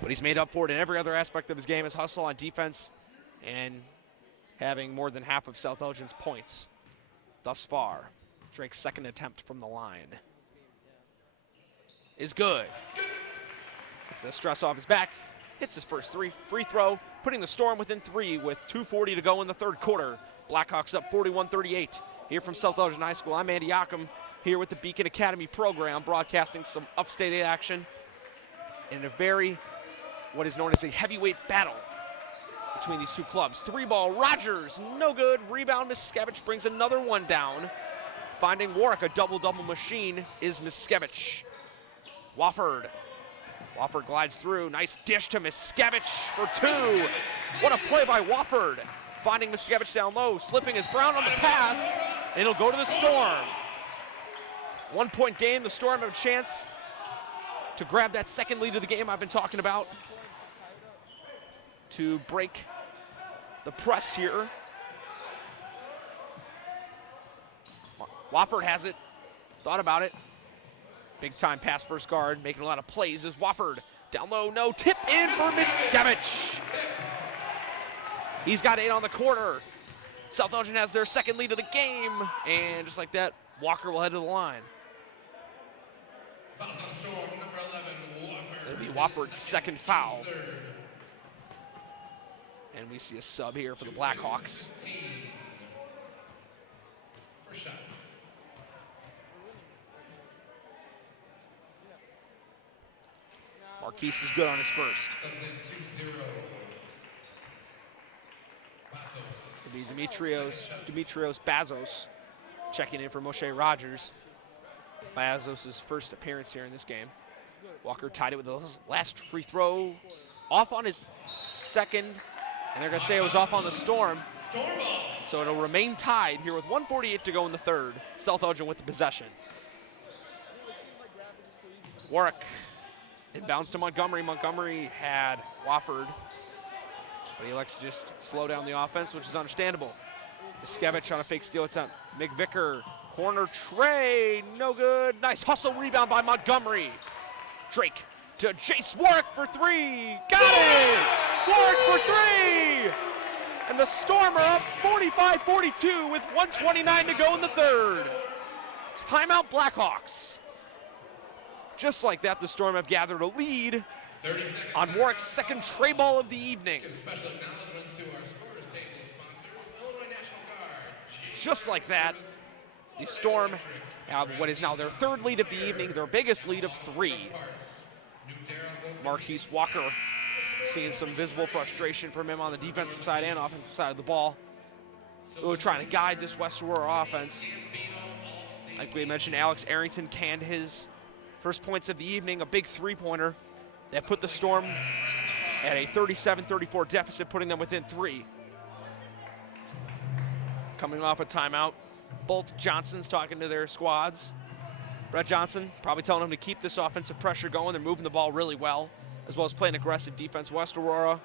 But he's made up for it in every other aspect of his game. His hustle on defense and having more than half of South Elgin's points thus far. Drake's second attempt from the line is good. It's a stress off his back. Hits his first free throw, putting the Storm within 3 with 2:40 to go in the third quarter. Blackhawks up 41-38. Here from South Elgin High School, I'm Andy Jachim, here with the Beacon Academy program, broadcasting some upstate action in a very, what is known as a heavyweight battle between these two clubs. 3-ball, Rogers, no good. Rebound, Miskevich brings another one down. Finding Warwick, a double-double machine, is Miskevich. Wofford glides through, nice dish to Miskevich for 2. What a play by Wofford. Finding Miskevich down low, slipping as Brown on the pass, and it'll go to the Storm. 1-point game, the Storm have a chance to grab that second lead of the game I've been talking about, to break the press here. Wofford has it, thought about it. Big time pass first guard, making a lot of plays is Wofford. Down low, no, tip in for Miskevich. He's got 8 on the quarter. South Elgin has their second lead of the game, and just like that, Walker will head to the line. Fouls on Storm, number 11, Wofford. It'll be Wofford's second foul. And we see a sub here for the Blackhawks. First shot. Marquise is good on his first. Subs in 2-0. It'll be Dimitrios Bazos checking in for Moshe Rogers. Bazos' first appearance here in this game. Walker tied it with the last free throw. Off on his second, and they're going to say it was off on the Storm. So it'll remain tied here with 1:48 to go in the third. South Elgin with the possession. Warwick inbounds to Montgomery. Montgomery had Wofford, but he elects to just slow down the offense, which is understandable. Miskevich on a fake steal attempt. McVicker, corner tray, no good. Nice hustle rebound by Montgomery. Drake to Jace Warwick for 3. Got it! Warwick for 3! And the Storm are up 45-42 with 1:29 to go in the third. Timeout Blackhawks. Just like that, the Storm have gathered a lead on Warwick's second tray ball of the evening. Special acknowledgments to our scorers table sponsors, Illinois National Guard. Just like that, the Storm have what is now their third lead of the evening, their biggest lead of 3. Marquise Walker seeing some visible frustration from him on the defensive side and offensive side of the ball. Really trying to guide this West Aurora offense. Like we mentioned, Alex Arrington canned his first points of the evening, a big 3-pointer that put the Storm at a 37-34 deficit, putting them within 3. Coming off a timeout, both Johnsons talking to their squads. Brett Johnson probably telling them to keep this offensive pressure going. They're moving the ball really well, as well as playing aggressive defense. West Aurora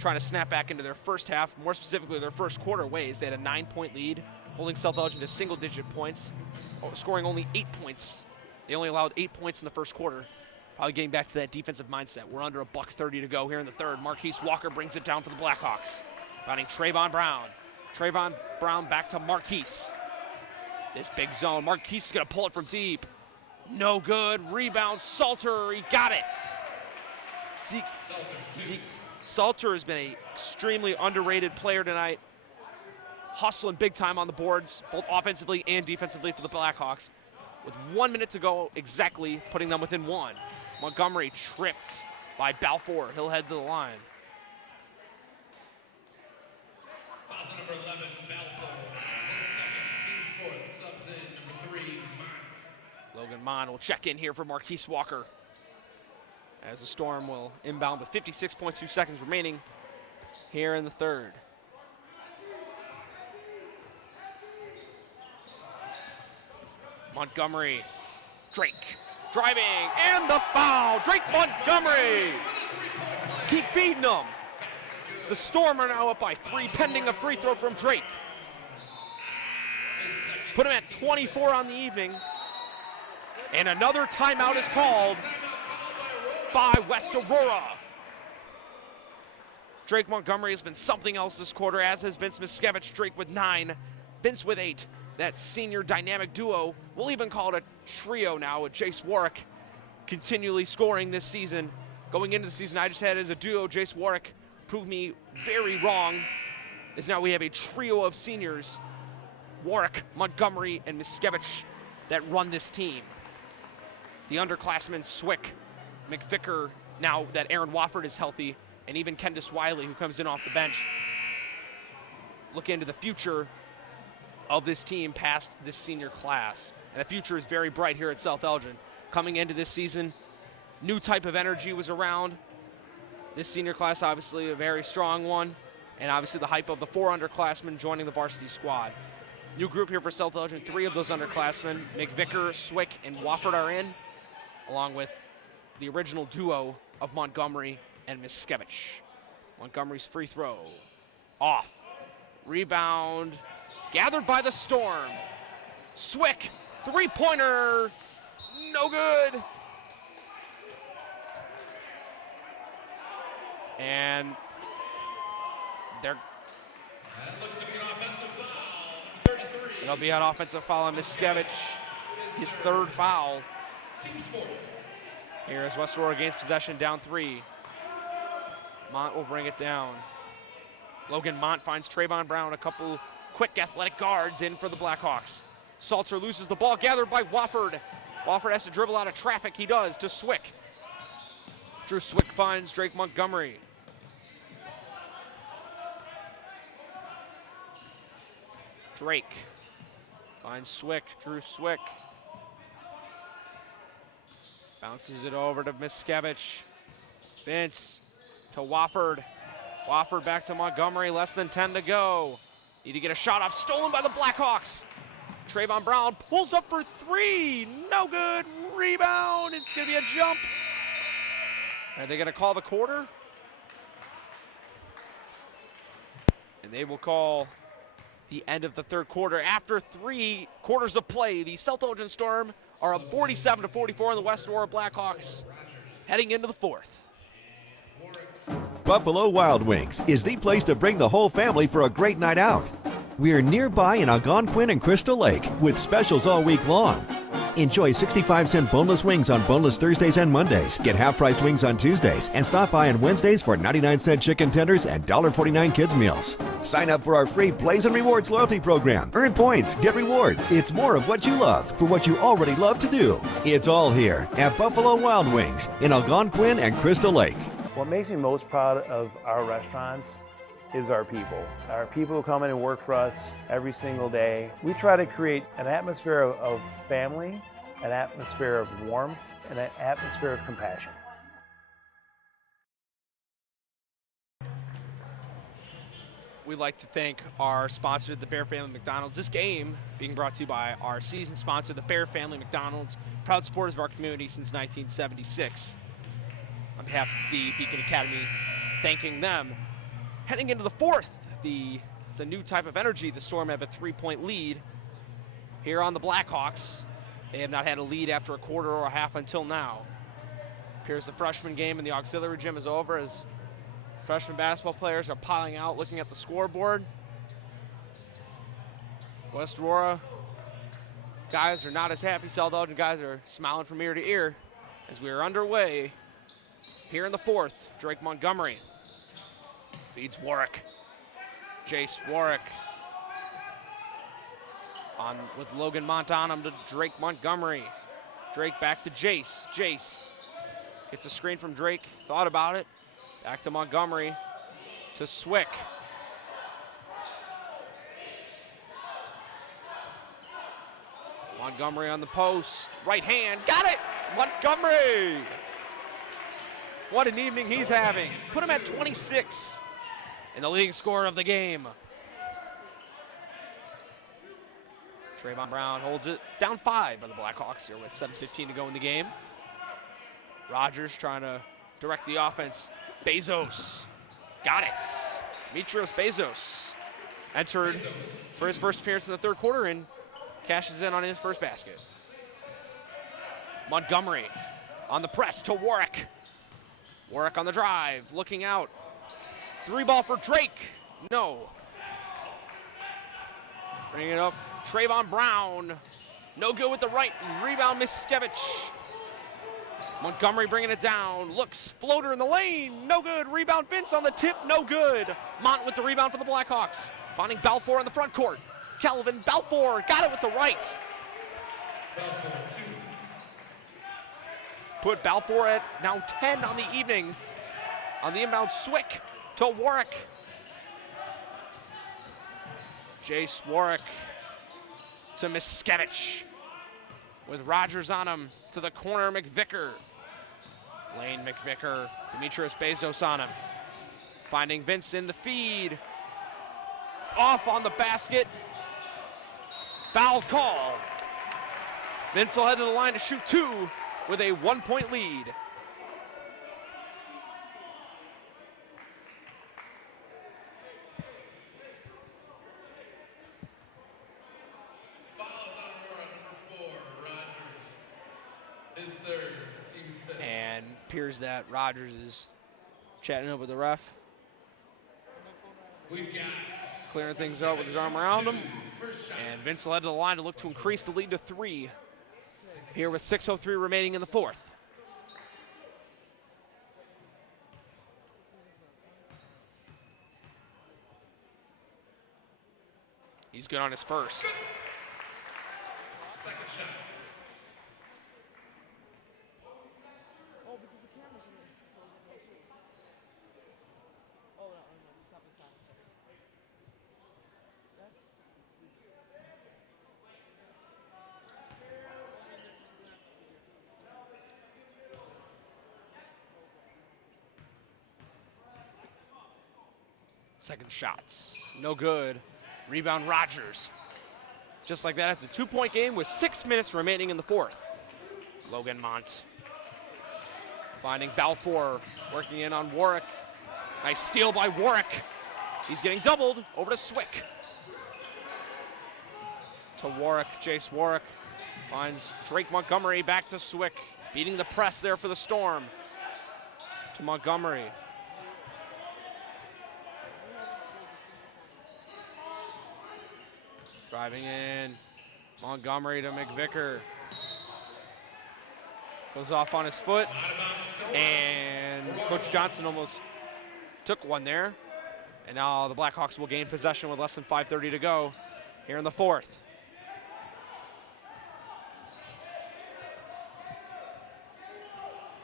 trying to snap back into their first half, more specifically their first quarter ways. They had a 9-point lead, holding South Elgin to single-digit points, scoring only 8 points. They only allowed 8 points in the first quarter. Probably getting back to that defensive mindset. We're under $1:30 to go here in the third. Marquise Walker brings it down for the Blackhawks. Finding Trayvon Brown. Trayvon Brown back to Marquise. This big zone. Marquise is going to pull it from deep. No good. Rebound. Salter. He got it. Zeke Salter has been an extremely underrated player tonight, hustling big time on the boards, both offensively and defensively for the Blackhawks. With 1 minute to go exactly, putting them within one. Montgomery tripped by Balfour. He'll head to the line. Foul number 11, Balfour. Second, team sports, subs in number 3, Mont. Logan Mon will check in here for Marquise Walker, as the Storm will inbound with 56.2 seconds remaining here in the third. Montgomery, Drake, driving, and the foul. Drake Montgomery. Keep feeding them. The Storm are now up by 3, pending a free throw from Drake. Put him at 24 on the evening. And another timeout is called by West Aurora. Drake Montgomery has been something else this quarter, as has Vince Miskevich. Drake with 9, Vince with 8. That senior dynamic duo, we'll even call it a trio now, with Jace Warwick continually scoring this season. Going into the season, I just had as a duo, Jace Warwick proved me very wrong, as now we have a trio of seniors, Warwick, Montgomery, and Miskevich, that run this team. The underclassmen, Swick, McVicker, now that Aaron Wofford is healthy, and even Kendis Wiley, who comes in off the bench, look into the future of this team past this senior class. And the future is very bright here at South Elgin. Coming into this season, new type of energy was around. This senior class, obviously a very strong one, and obviously the hype of the 4 underclassmen joining the varsity squad. New group here for South Elgin. 3 of those underclassmen, McVicker, Swick, and Wofford, are in, along with the original duo of Montgomery and Miskevich. Montgomery's free throw, off. Rebound, gathered by the Storm. Swick, three-pointer, no good. And That looks to be an offensive foul. 33. it'll be an offensive foul on Miskevich, his 3rd foul. Team's 4th. Here as West Aurora gains possession, down 3. Mont will bring it down. Logan Mont finds Trayvon Brown, a couple quick athletic guards in for the Blackhawks. Salter loses the ball, gathered by Wofford. Wofford has to dribble out of traffic. He does to Swick. Drew Swick finds Drake Montgomery. Drake finds Swick, Drew Swick. Bounces it over to Miskevich. Vince to Wofford. Wofford back to Montgomery, less than 10 to go. Need to get a shot off, stolen by the Blackhawks. Trayvon Brown pulls up for 3, no good, rebound, it's gonna be a jump. Are they gonna call the quarter? And they will call the end of the 3rd quarter. After 3 quarters of play, the South Elgin Storm are up 47-44 on the West Aurora Blackhawks, heading into the 4th. Buffalo Wild Wings is the place to bring the whole family for a great night out. We're nearby in Algonquin and Crystal Lake with specials all week long. Enjoy 65-cent boneless wings on boneless Thursdays and Mondays. Get half-priced wings on Tuesdays. And stop by on Wednesdays for 99-cent chicken tenders and $1.49 kids meals. Sign up for our free Blaze and Rewards loyalty program. Earn points, get rewards. It's more of what you love for what you already love to do. It's all here at Buffalo Wild Wings in Algonquin and Crystal Lake. What makes me most proud of our restaurants is our people. Our people who come in and work for us every single day. We try to create an atmosphere of family, an atmosphere of warmth, and an atmosphere of compassion. We'd like to thank our sponsor, the Bear Family McDonald's. This game being brought to you by our season sponsor, the Bear Family McDonald's, proud supporters of our community since 1976. On behalf of the Beacon Academy, thanking them. Heading into the 4th, it's a new type of energy. The Storm have a 3-point lead here on the Blackhawks. They have not had a lead after a quarter or a half until now. Appears the freshman game in the auxiliary gym is over as freshman basketball players are piling out looking at the scoreboard. West Aurora guys are not as happy. South Elgin guys are smiling from ear to ear as we are underway here in the fourth. Drake Montgomery feeds Warwick. Jace Warwick on with Logan Mont on him to Drake Montgomery. Drake back to Jace. Jace gets a screen from Drake, thought about it. Back to Montgomery to Swick. Montgomery on the post, right hand, got it! Montgomery! What an evening he's having. Put him at 26 in the leading scorer of the game. Trayvon Brown holds it down 5 by the Blackhawks here with 7:15 to go in the game. Rogers trying to direct the offense. Bezos, got it. Demetrios Bezos entered for his first appearance in the third quarter and cashes in on his first basket. Montgomery on the press to Warwick. Warwick on the drive, looking out. 3-ball for Drake, no. Bringing it up, Trayvon Brown, no good with the right, rebound Miskevich. Montgomery bringing it down, looks, floater in the lane, no good, rebound Vince on the tip, no good. Mont with the rebound for the Blackhawks, finding Balfour in the front court. Kelvin Balfour got it with the right. Put Balfour at now 10 on the evening. On the inbound, Swick to Warwick. Jace Warwick to Miskevich. With Rogers on him to the corner, McVicker. Lane McVicker, Demetrios Bezos on him. Finding Vince in the feed. Off on the basket. Foul call. Vince will head to the line to shoot 2 with a 1-point lead. Fouls on Aurora, number 4, Rogers. His third, team's fifth. And appears that Rogers is chatting up with the ref. We've got Clearing things up with his arm around him. And Vince will head to the line to look to increase the lead to 3. Here with 6:03 remaining in the fourth. He's good on his first. second shot. Second shot, no good. Rebound Rogers. Just like that, it's a 2-point game with 6 minutes remaining in the fourth. Logan Mont finding Balfour, working in on Warwick. Nice steal by Warwick. He's getting doubled, over to Swick. To Warwick, Jace Warwick finds Drake Montgomery, back to Swick. Beating the press there for the Storm. To Montgomery. Driving in, Montgomery to McVicker. Goes off on his foot, and Coach Johnson almost took one there. And now the Blackhawks will gain possession with less than 5:30 to go here in the fourth.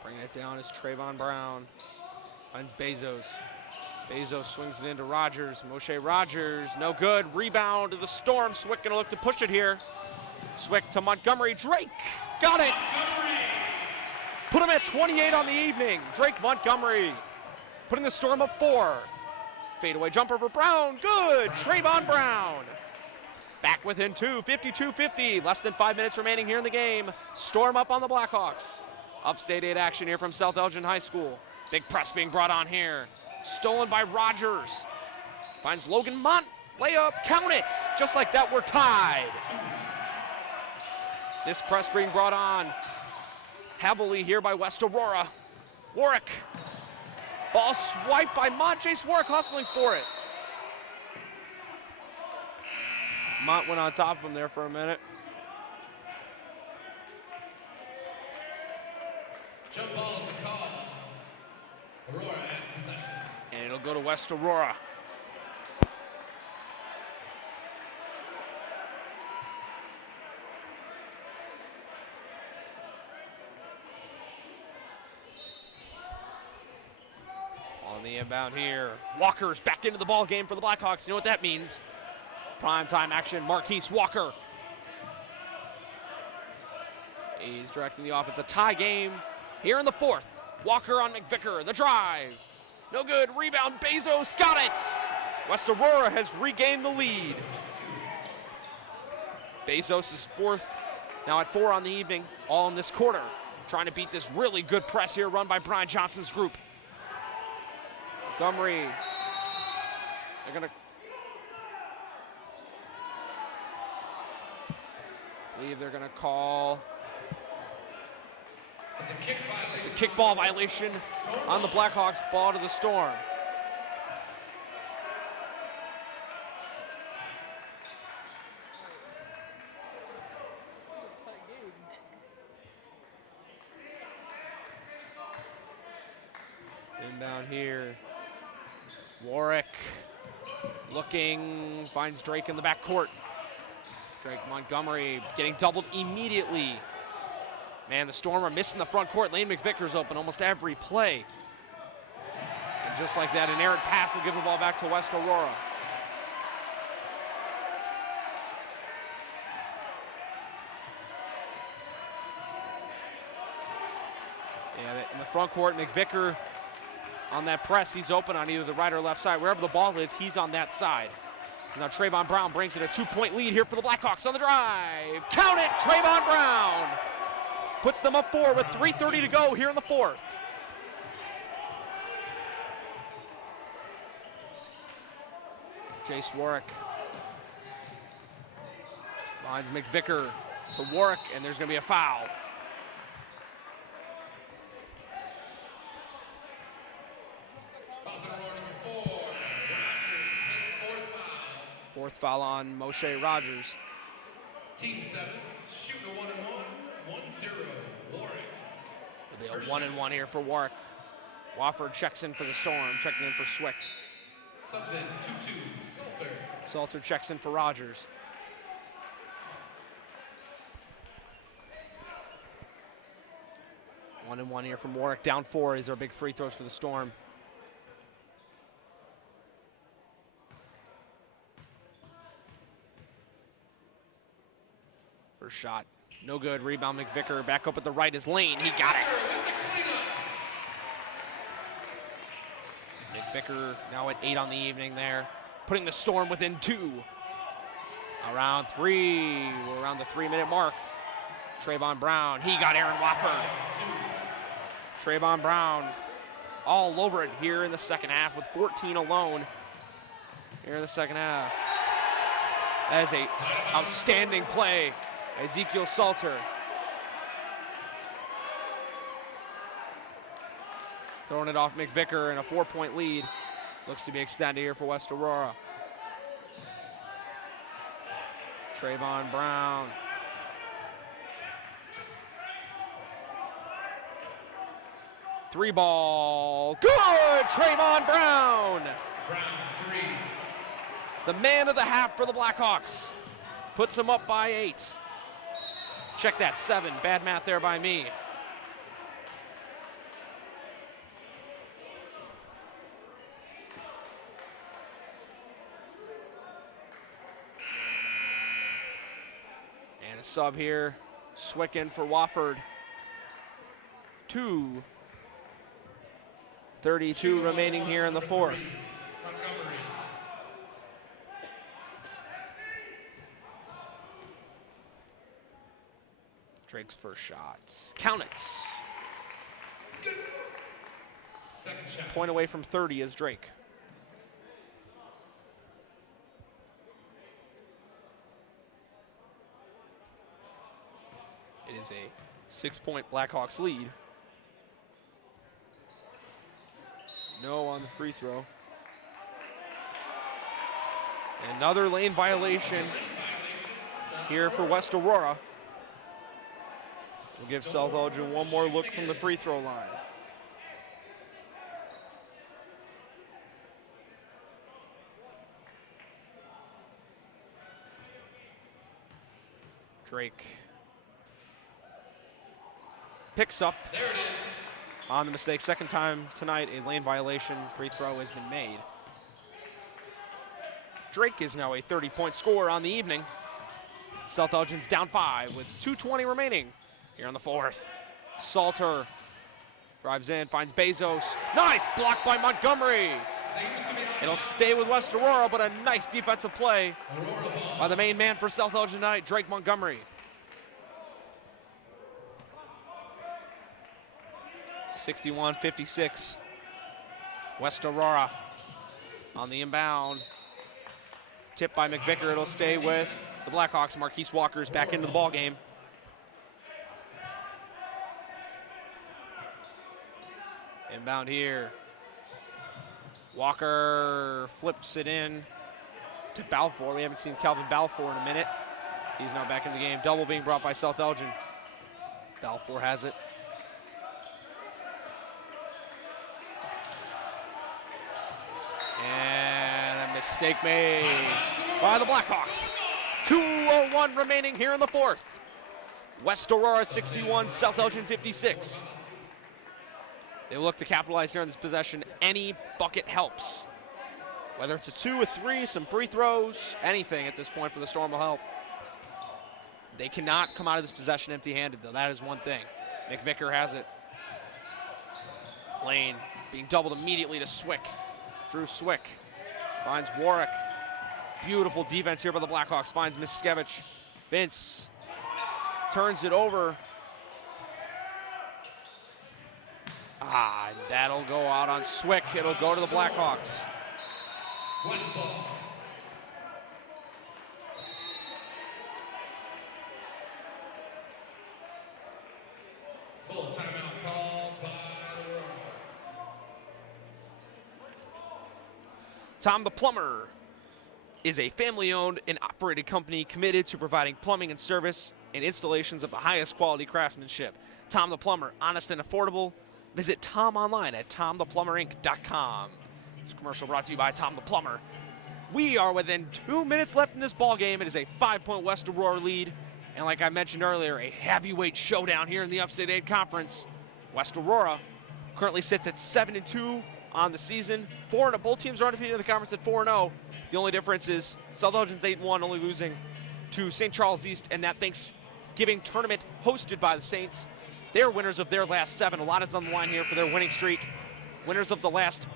Bringing it down is Trayvon Brown. Finds Bezos. Bezos swings it into Rogers. Moshe Rogers, no good. Rebound to the Storm. Swick gonna look to push it here. Swick to Montgomery. Drake, got it! Put him at 28 on the evening. Drake Montgomery putting the Storm up 4. Fadeaway jumper for Brown, good! Trayvon Brown. Back within 2, 52-50. Less than 5 minutes remaining here in the game. Storm up on the Blackhawks. Upstate 8 action here from South Elgin High School. Big press being brought on here. Stolen by Rogers. Finds Logan Mont. Layup, count it. Just like that, we're tied. This press being brought on heavily here by West Aurora. Warwick. Ball swiped by Mont. Jace Warwick hustling for it. Mont went on top of him there for a minute. Jump ball is the call. Aurora has possession. And it'll go to West Aurora. On the inbound here, Walker's back into the ball game for the Blackhawks. You know what that means? Primetime action, Marquise Walker. He's directing the offense. A tie game here in the fourth. Walker on McVicker, the drive. No good, rebound, Bezos got it. West Aurora has regained the lead. Bezos is fourth, now at 4 on the evening, all in this quarter. Trying to beat this really good press here run by Brian Johnson's group. Montgomery, they're gonna, I believe they're gonna call. It's a kick violation. It's a kickball violation on the Blackhawks, ball to the Storm. Inbound here. Warwick looking, finds Drake in the backcourt. Drake Montgomery getting doubled immediately. Man, the Storm are missing the front court. Lane McVicker's open almost every play. And just like that, an errant pass will give the ball back to West Aurora. Yeah, in the front court, McVicker on that press, he's open on either the right or left side. Wherever the ball is, he's on that side. Now Trayvon Brown brings it a 2-point lead here for the Blackhawks on the drive. Count it, Trayvon Brown. Puts them up 4 with 3:30 to go here in the fourth. Jace Warwick lines McVicker to Warwick, and there's going to be a foul. Fourth foul on Moshe Rogers. Team 7, shooting a 1-and-1, 1-0, Warwick. It'll be a 1-and-1 here for Warwick. Wofford checks in for the Storm, checking in for Swick. Subs in 2-2, Salter. Salter checks in for Rogers. One and one here from Warwick. Down 4 is our big free throws for the Storm. First shot, no good. Rebound McVicker. Back up at the right is Lane. He got it. McVicker now at 8 on the evening there, putting the Storm within 2. Around 3, we're around the 3-minute mark. Trayvon Brown, he got Aaron Wofford. Trayvon Brown all over it here in the second half with 14 alone here in the second half. That is an outstanding play. Ezekiel Salter. Throwing it off McVicker and a 4-point lead. Looks to be extended here for West Aurora. Trayvon Brown. Three ball. Good! Trayvon Brown. Brown 3. The man of the half for the Blackhawks. Puts them up by 8. Check that, 7. Bad math there by me. And a sub here. Swicken for Wofford. 2:32 remaining here in the fourth. Montgomery. Drake's first shot. Count it. Second shot. Point away from 30 is Drake. It is a 6-point Blackhawks lead. No on the free throw. Another lane violation here for West Aurora. We'll give South Elgin one more look from the free throw line. Drake picks up on the mistake. Second time tonight, a lane violation. Free throw has been made. Drake is now a 30-point scorer on the evening. South Elgin's down 5 with 2:20 remaining here in the fourth. Salter drives in, finds Bezos. Nice block by Montgomery. It'll stay with West Aurora, but a nice defensive play by the main man for South Elgin tonight, Drake Montgomery. 61-56. West Aurora on the inbound. Tipped by McVicker. It'll stay with the Blackhawks. Marquise Walker's back into the ball game. Inbound here. Walker flips it in to Balfour. We haven't seen Calvin Balfour in a minute. He's now back in the game. Double being brought by South Elgin. Balfour has it. And a mistake made by the Blackhawks. 2:01 remaining here in the fourth. West Aurora 61, South Elgin 56. They look to capitalize here on this possession. Any bucket helps. Whether it's a 2, a 3, some free throws, anything at this point for the Storm will help. They cannot come out of this possession empty-handed, though. That is one thing. McVicker has it. Lane being doubled immediately to Swick. Drew Swick finds Warwick. Beautiful defense here by the Blackhawks. Finds Miskevich. Vince turns it over. And that'll go out on Swick. It'll go to the Blackhawks. Full timeout called by Tom the Plumber is a family-owned and operated company committed to providing plumbing and service and installations of the highest quality craftsmanship. Tom the Plumber, honest and affordable. Visit Tom online at tomtheplumberinc.com. This commercial brought to you by Tom the Plumber. We are within 2 minutes left in this ball game. It is a 5-point West Aurora lead. And like I mentioned earlier, a heavyweight showdown here in the Upstate 8 Conference. West Aurora currently sits at 7-2 on the season. 4-0. Both teams are undefeated in the conference at 4-0. The only difference is South Elgin's 8-1, only losing to St. Charles East and that Thanksgiving tournament hosted by the Saints. They're winners of their last 7. A lot is on the line here for their winning streak. Winners of their last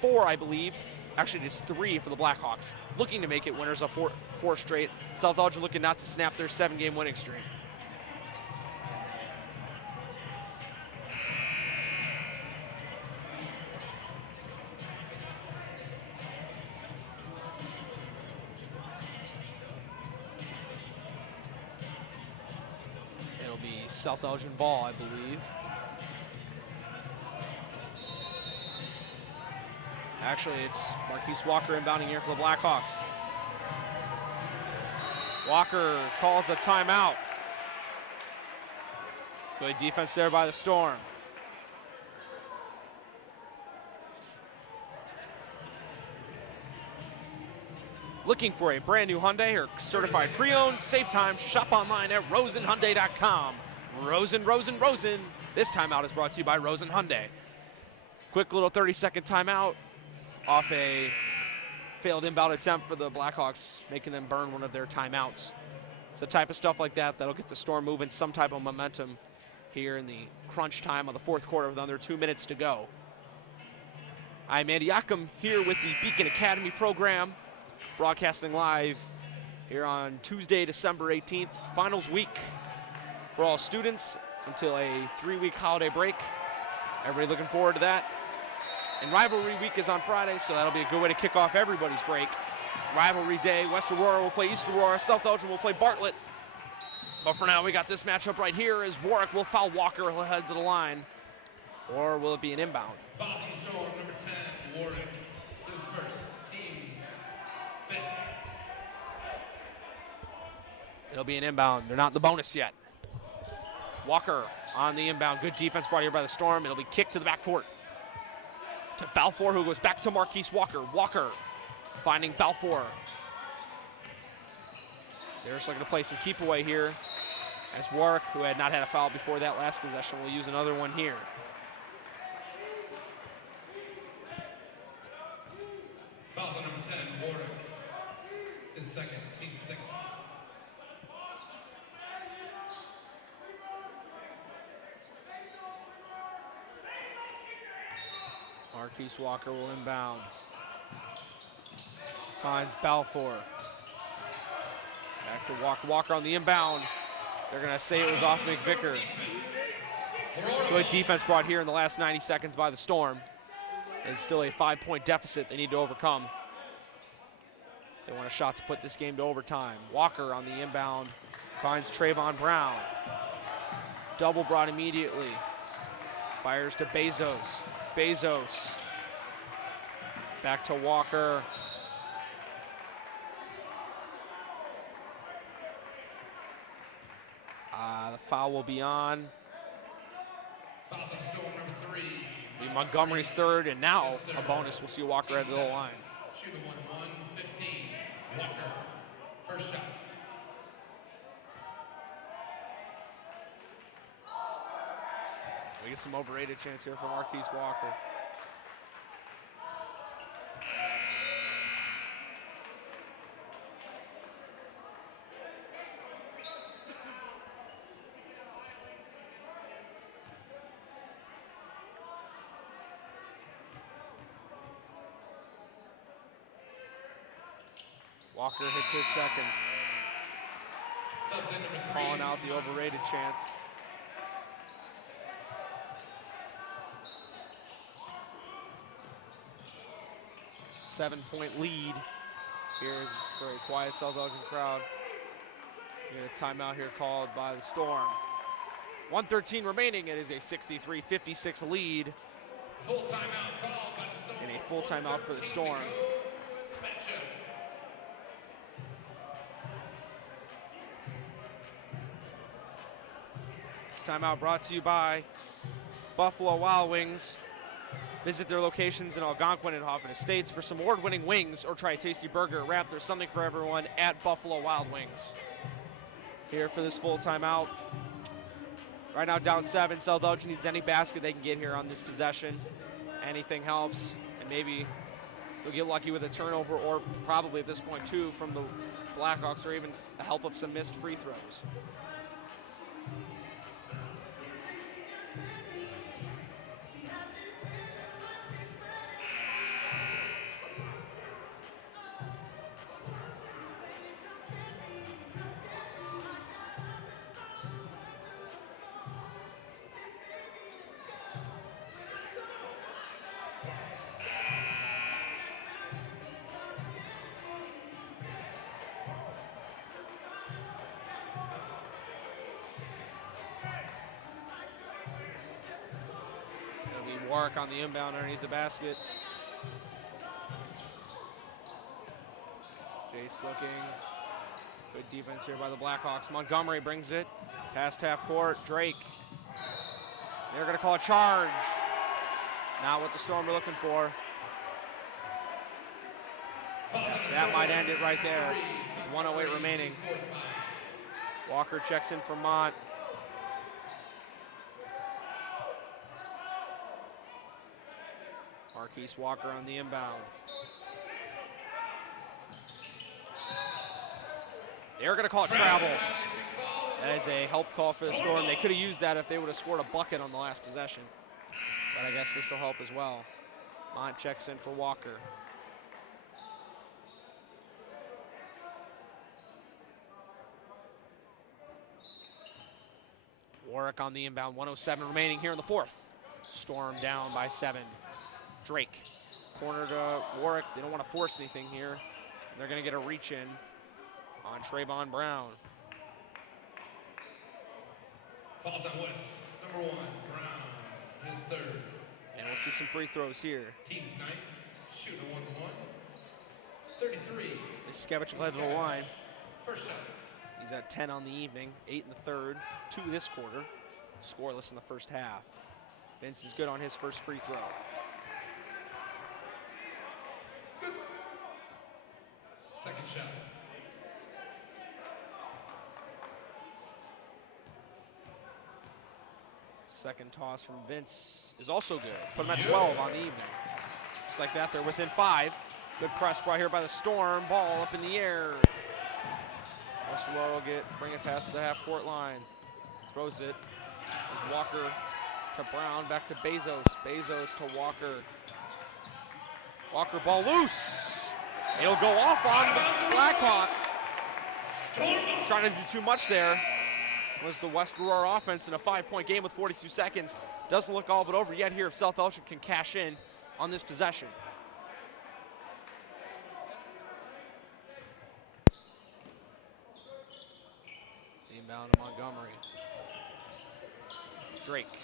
4, I believe. Actually, it is 3 for the Blackhawks. Looking to make it winners of 4 straight. South Elgin looking not to snap their 7-game winning streak. It'll be South Elgin ball, I believe. Actually, it's Marquise Walker inbounding here for the Blackhawks. Walker calls a timeout. Good defense there by the Storm. Looking for a brand new Hyundai or certified pre-owned? Save time, shop online at rosenhyundai.com. Rosen. This timeout is brought to you by Rosen Hyundai. Quick little 30-second timeout off a failed inbound attempt for the Blackhawks, making them burn one of their timeouts. It's the type of stuff like that that'll get the Storm moving some type of momentum here in the crunch time of the fourth quarter with under 2 minutes to go. I'm Andy Jachim here with the Beacon Academy program, broadcasting live here on Tuesday, December 18th. Finals week for all students until a 3-week holiday break. Everybody looking forward to that. And rivalry week is on Friday, so that'll be a good way to kick off everybody's break. Rivalry day, West Aurora will play East Aurora, South Elgin will play Bartlett. But for now, we got this matchup right here as Warwick will foul Walker, he'll head to the line. Or will it be an inbound? Fouls on the Storm, number 10, Warwick. His first, team's 5th. It'll be an inbound. They're not in the bonus yet. Walker on the inbound. Good defense brought here by the Storm. It'll be kicked to the backcourt. To Balfour, who goes back to Marquise Walker. Walker finding Balfour. They're just looking to play some keep away here, as Warwick, who had not had a foul before that last possession, will use another one here. Fouls on number 10, Warwick. His second, team sixth. Marquise Walker will inbound. Finds Balfour. Back to Walker. Walker on the inbound. They're going to say it was off McVicker. Good defense brought here in the last 90 seconds by the Storm. It's still a 5-point deficit they need to overcome. They want a shot to put this game to overtime. Walker on the inbound finds Trayvon Brown. Double brought immediately. Fires to Bezos. Bezos. Back to Walker. The foul will be on. Fouls on Storm number 3. Be Montgomery's third, and now a bonus. We'll see Walker at the line. Shoot a 1-1-15. Walker, first shot. We get some overrated chance here from Marquise Walker. Walker hits his second. Subs in number 3. Calling out the overrated chance. Seven-point lead. Here's for a quiet South Elgin crowd. We get a timeout here called by the Storm. 1:13 remaining. It is a 63-56 lead. Full timeout called by the Storm. And a full timeout for the Storm. This timeout brought to you by Buffalo Wild Wings. Visit their locations in Algonquin and Hoffman Estates for some award-winning wings or try a tasty burger wrap. There's something for everyone at Buffalo Wild Wings. Here for this full timeout. Right now down 7. South Elgin needs any basket they can get here on this possession. Anything helps, and maybe they'll get lucky with a turnover, or probably at this point too from the Blackhawks, or even the help of some missed free throws. Warwick on the inbound underneath the basket. Jace looking. Good defense here by the Blackhawks. Montgomery brings it past half court. Drake. They're going to call a charge. Not what the Storm are looking for. That might end it right there. 1:08 remaining. Walker checks in for Mont. Marquise Walker on the inbound. They're going to call it travel. That is a help call for the Storm. They could have used that if they would have scored a bucket on the last possession. But I guess this will help as well. Mont checks in for Walker. Warwick on the inbound. 1:07 remaining here in the fourth. Storm down by 7. Drake, corner to Warwick. They don't want to force anything here. They're going to get a reach in on Trayvon Brown. Falls on West, number 1, Brown, his third. And we'll see some free throws here. Team's night, shooting 1-1. 33. Miskevich led to the line. First shot. He's at 10 on the evening, 8 in the third, 2 this quarter. Scoreless in the first half. Vince is good on his first free throw. Second shot. Second toss from Vince is also good. Put them at 12 on the evening. Just like that, they're within 5. Good press right here by the Storm. Ball up in the air. West Aurora will bring it past the half-court line. Throws it. There's Walker to Brown, back to Bezos. Bezos to Walker. Walker ball loose. It'll go off on the Blackhawks. Trying to do too much there. Was the West Aurora offense in a 5-point game with 42 seconds. Doesn't look all but over yet here if South Elgin can cash in on this possession. Inbound to Montgomery. Drake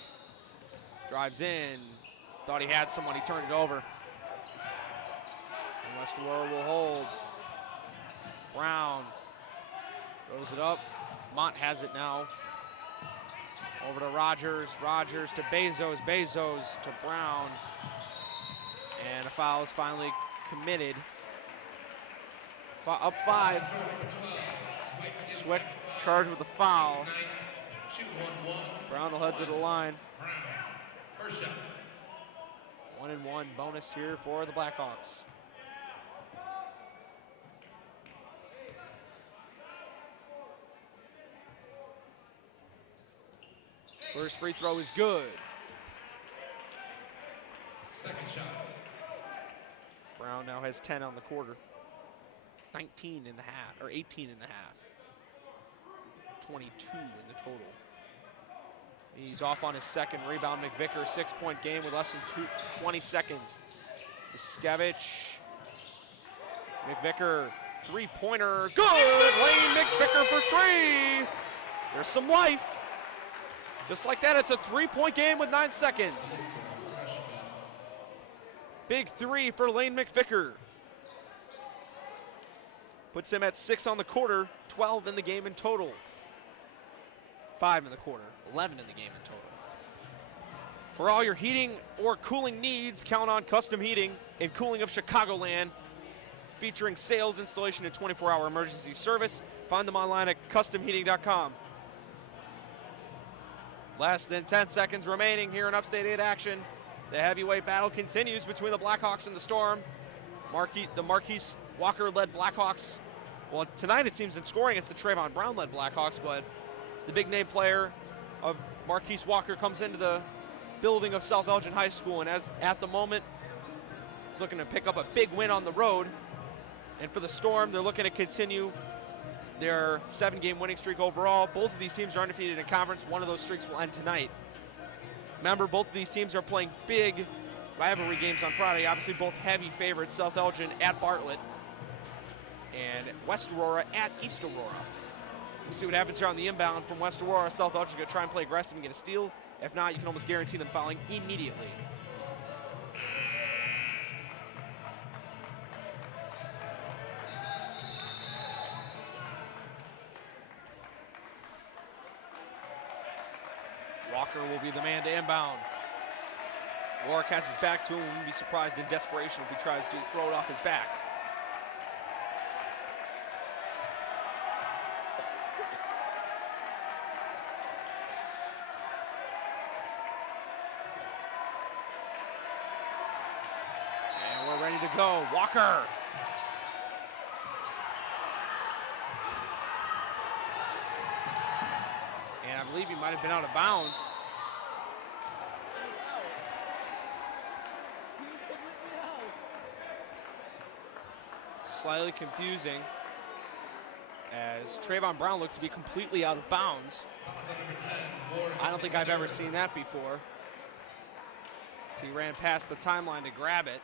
drives in. Thought he had someone, he turned it over. And West Aurora will hold. Brown throws it up. Mont has it now. Over to Rogers. Rogers to Bezos. Bezos to Brown. And a foul is finally committed. Up 5. Swick charged with a foul. Brown will head to the line. First shot. 1-1 bonus here for the Blackhawks. First free throw is good. Second shot. Brown now has 10 on the quarter. 19 in the half, or 18 in the half. 22 in the total. He's off on his second rebound. McVicker, 6-point game with less than 20 seconds. Skevich. McVicker, three-pointer. Good! Lane McVicker for 3. There's some life. Just like that, it's a 3-point game with 9 seconds. Big 3 for Lane McVicker. Puts him at 6 on the quarter, 12 in the game in total. 5 in the quarter, 11 in the game in total. For all your heating or cooling needs, count on Custom Heating and Cooling of Chicagoland, featuring sales, installation, and 24-hour emergency service. Find them online at customheating.com. Less than 10 seconds remaining here in Upstate 8 action. The heavyweight battle continues between the Blackhawks and the Storm. The Marquise Walker-led Blackhawks. Well, tonight it seems in scoring it's the Trayvon Brown-led Blackhawks, but the big name player of Marquise Walker comes into the building of South Elgin High School, and at the moment, he's looking to pick up a big win on the road. And for the Storm, they're looking to continue their 7-game winning streak overall. Both of these teams are undefeated in conference. One of those streaks will end tonight. Remember, both of these teams are playing big rivalry games on Friday. Obviously, both heavy favorites. South Elgin at Bartlett and West Aurora at East Aurora. We'll see what happens here on the inbound from West Aurora. South Elgin going to try and play aggressive and get a steal. If not, you can almost guarantee them fouling immediately. Walker will be the man to inbound. Warwick has his back to him. Wouldn't be surprised in desperation if he tries to throw it off his back. And we're ready to go. Walker. And I believe he might have been out of bounds. Slightly confusing as Trayvon Brown looked to be completely out of bounds. I don't think I've ever seen that before. So he ran past the timeline to grab it.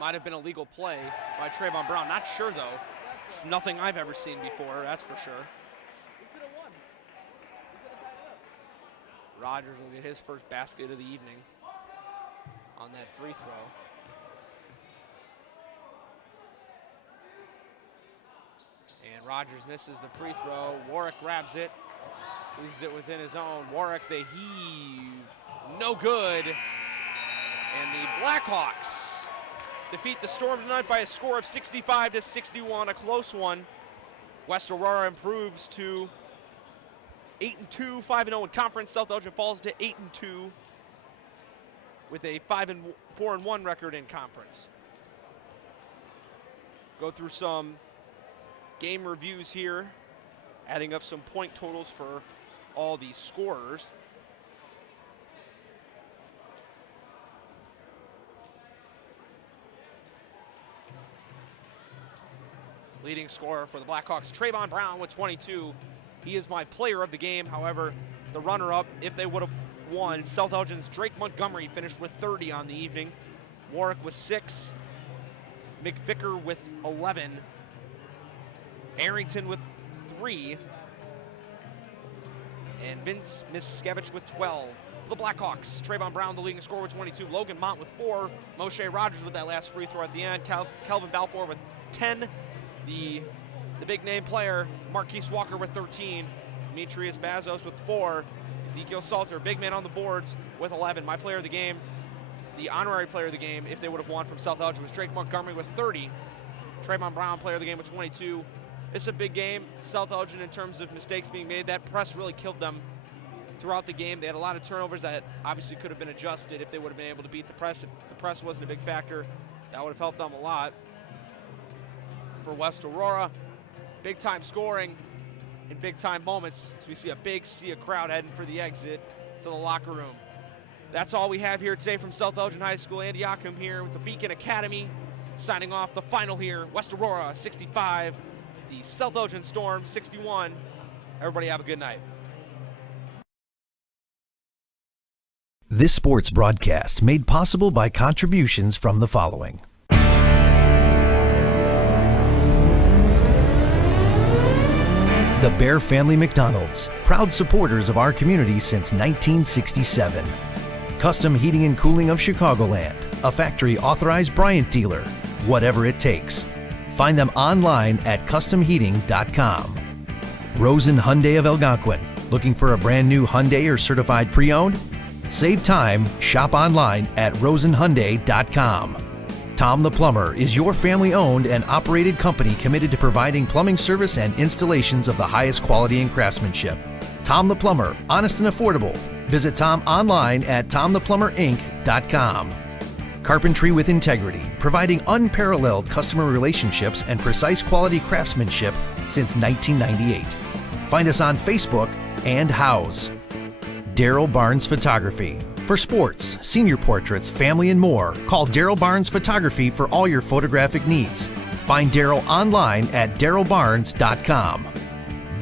Might have been a legal play by Trayvon Brown. Not sure, though. It's nothing I've ever seen before, that's for sure. Rogers will get his first basket of the evening on that free throw. And Rogers misses the free throw. Warwick grabs it, loses it within his own. Warwick, the heave, no good. And the Blackhawks defeat the Storm tonight by a score of 65-61, a close one. West Aurora improves to 8-2, 5-0 in conference. South Elgin falls to 8-2 with a 4-1 record in conference. Go through some game reviews here, adding up some point totals for all these scorers. Leading scorer for the Blackhawks, Trayvon Brown with 22. He is my player of the game. However, the runner-up, if they would have won, South Elgin's Drake Montgomery finished with 30 on the evening. Warwick with 6. McVicker with 11. Arrington with 3. And Vince Miskevich with 12. For the Blackhawks, Trayvon Brown, the leading scorer with 22. Logan Mont with 4. Moshe Rogers with that last free throw at the end. Calvin Balfour with 10. The big name player, Marquise Walker with 13. Demetrius Bazos with 4. Ezekiel Salter, big man on the boards, with 11. My player of the game, the honorary player of the game, if they would have won from South Elgin, was Drake Montgomery with 30. Trayvon Brown, player of the game, with 22. It's a big game. South Elgin, in terms of mistakes being made, that press really killed them throughout the game. They had a lot of turnovers that obviously could have been adjusted if they would have been able to beat the press. If the press wasn't a big factor, that would have helped them a lot. For West Aurora, big time scoring in big time moments. So we see a big sea of crowd heading for the exit to the locker room. That's all we have here today from South Elgin High School. Andy Jachim here with the Beacon Academy, signing off the final here. West Aurora 65, the South Elgin Storm 61. Everybody have a good night. This sports broadcast made possible by contributions from the following. The Bear Family McDonald's, proud supporters of our community since 1967. Custom Heating and Cooling of Chicagoland, a factory authorized Bryant dealer, whatever it takes. Find them online at customheating.com. Rosen Hyundai of Algonquin, looking for a brand new Hyundai or certified pre-owned? Save time, shop online at rosenhyundai.com. Tom the Plumber is your family-owned and operated company committed to providing plumbing service and installations of the highest quality and craftsmanship. Tom the Plumber, honest and affordable. Visit Tom online at tomtheplumberinc.com. Carpentry with integrity, providing unparalleled customer relationships and precise quality craftsmanship since 1998. Find us on Facebook and House. Daryl Barnes Photography. For sports, senior portraits, family, and more, call Daryl Barnes Photography for all your photographic needs. Find Daryl online at darylbarnes.com.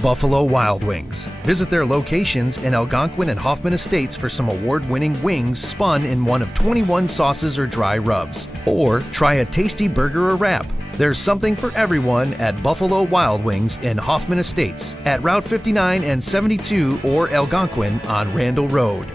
Buffalo Wild Wings. Visit their locations in Algonquin and Hoffman Estates for some award-winning wings spun in one of 21 sauces or dry rubs. Or try a tasty burger or wrap. There's something for everyone at Buffalo Wild Wings in Hoffman Estates at Route 59 and 72 or Algonquin on Randall Road.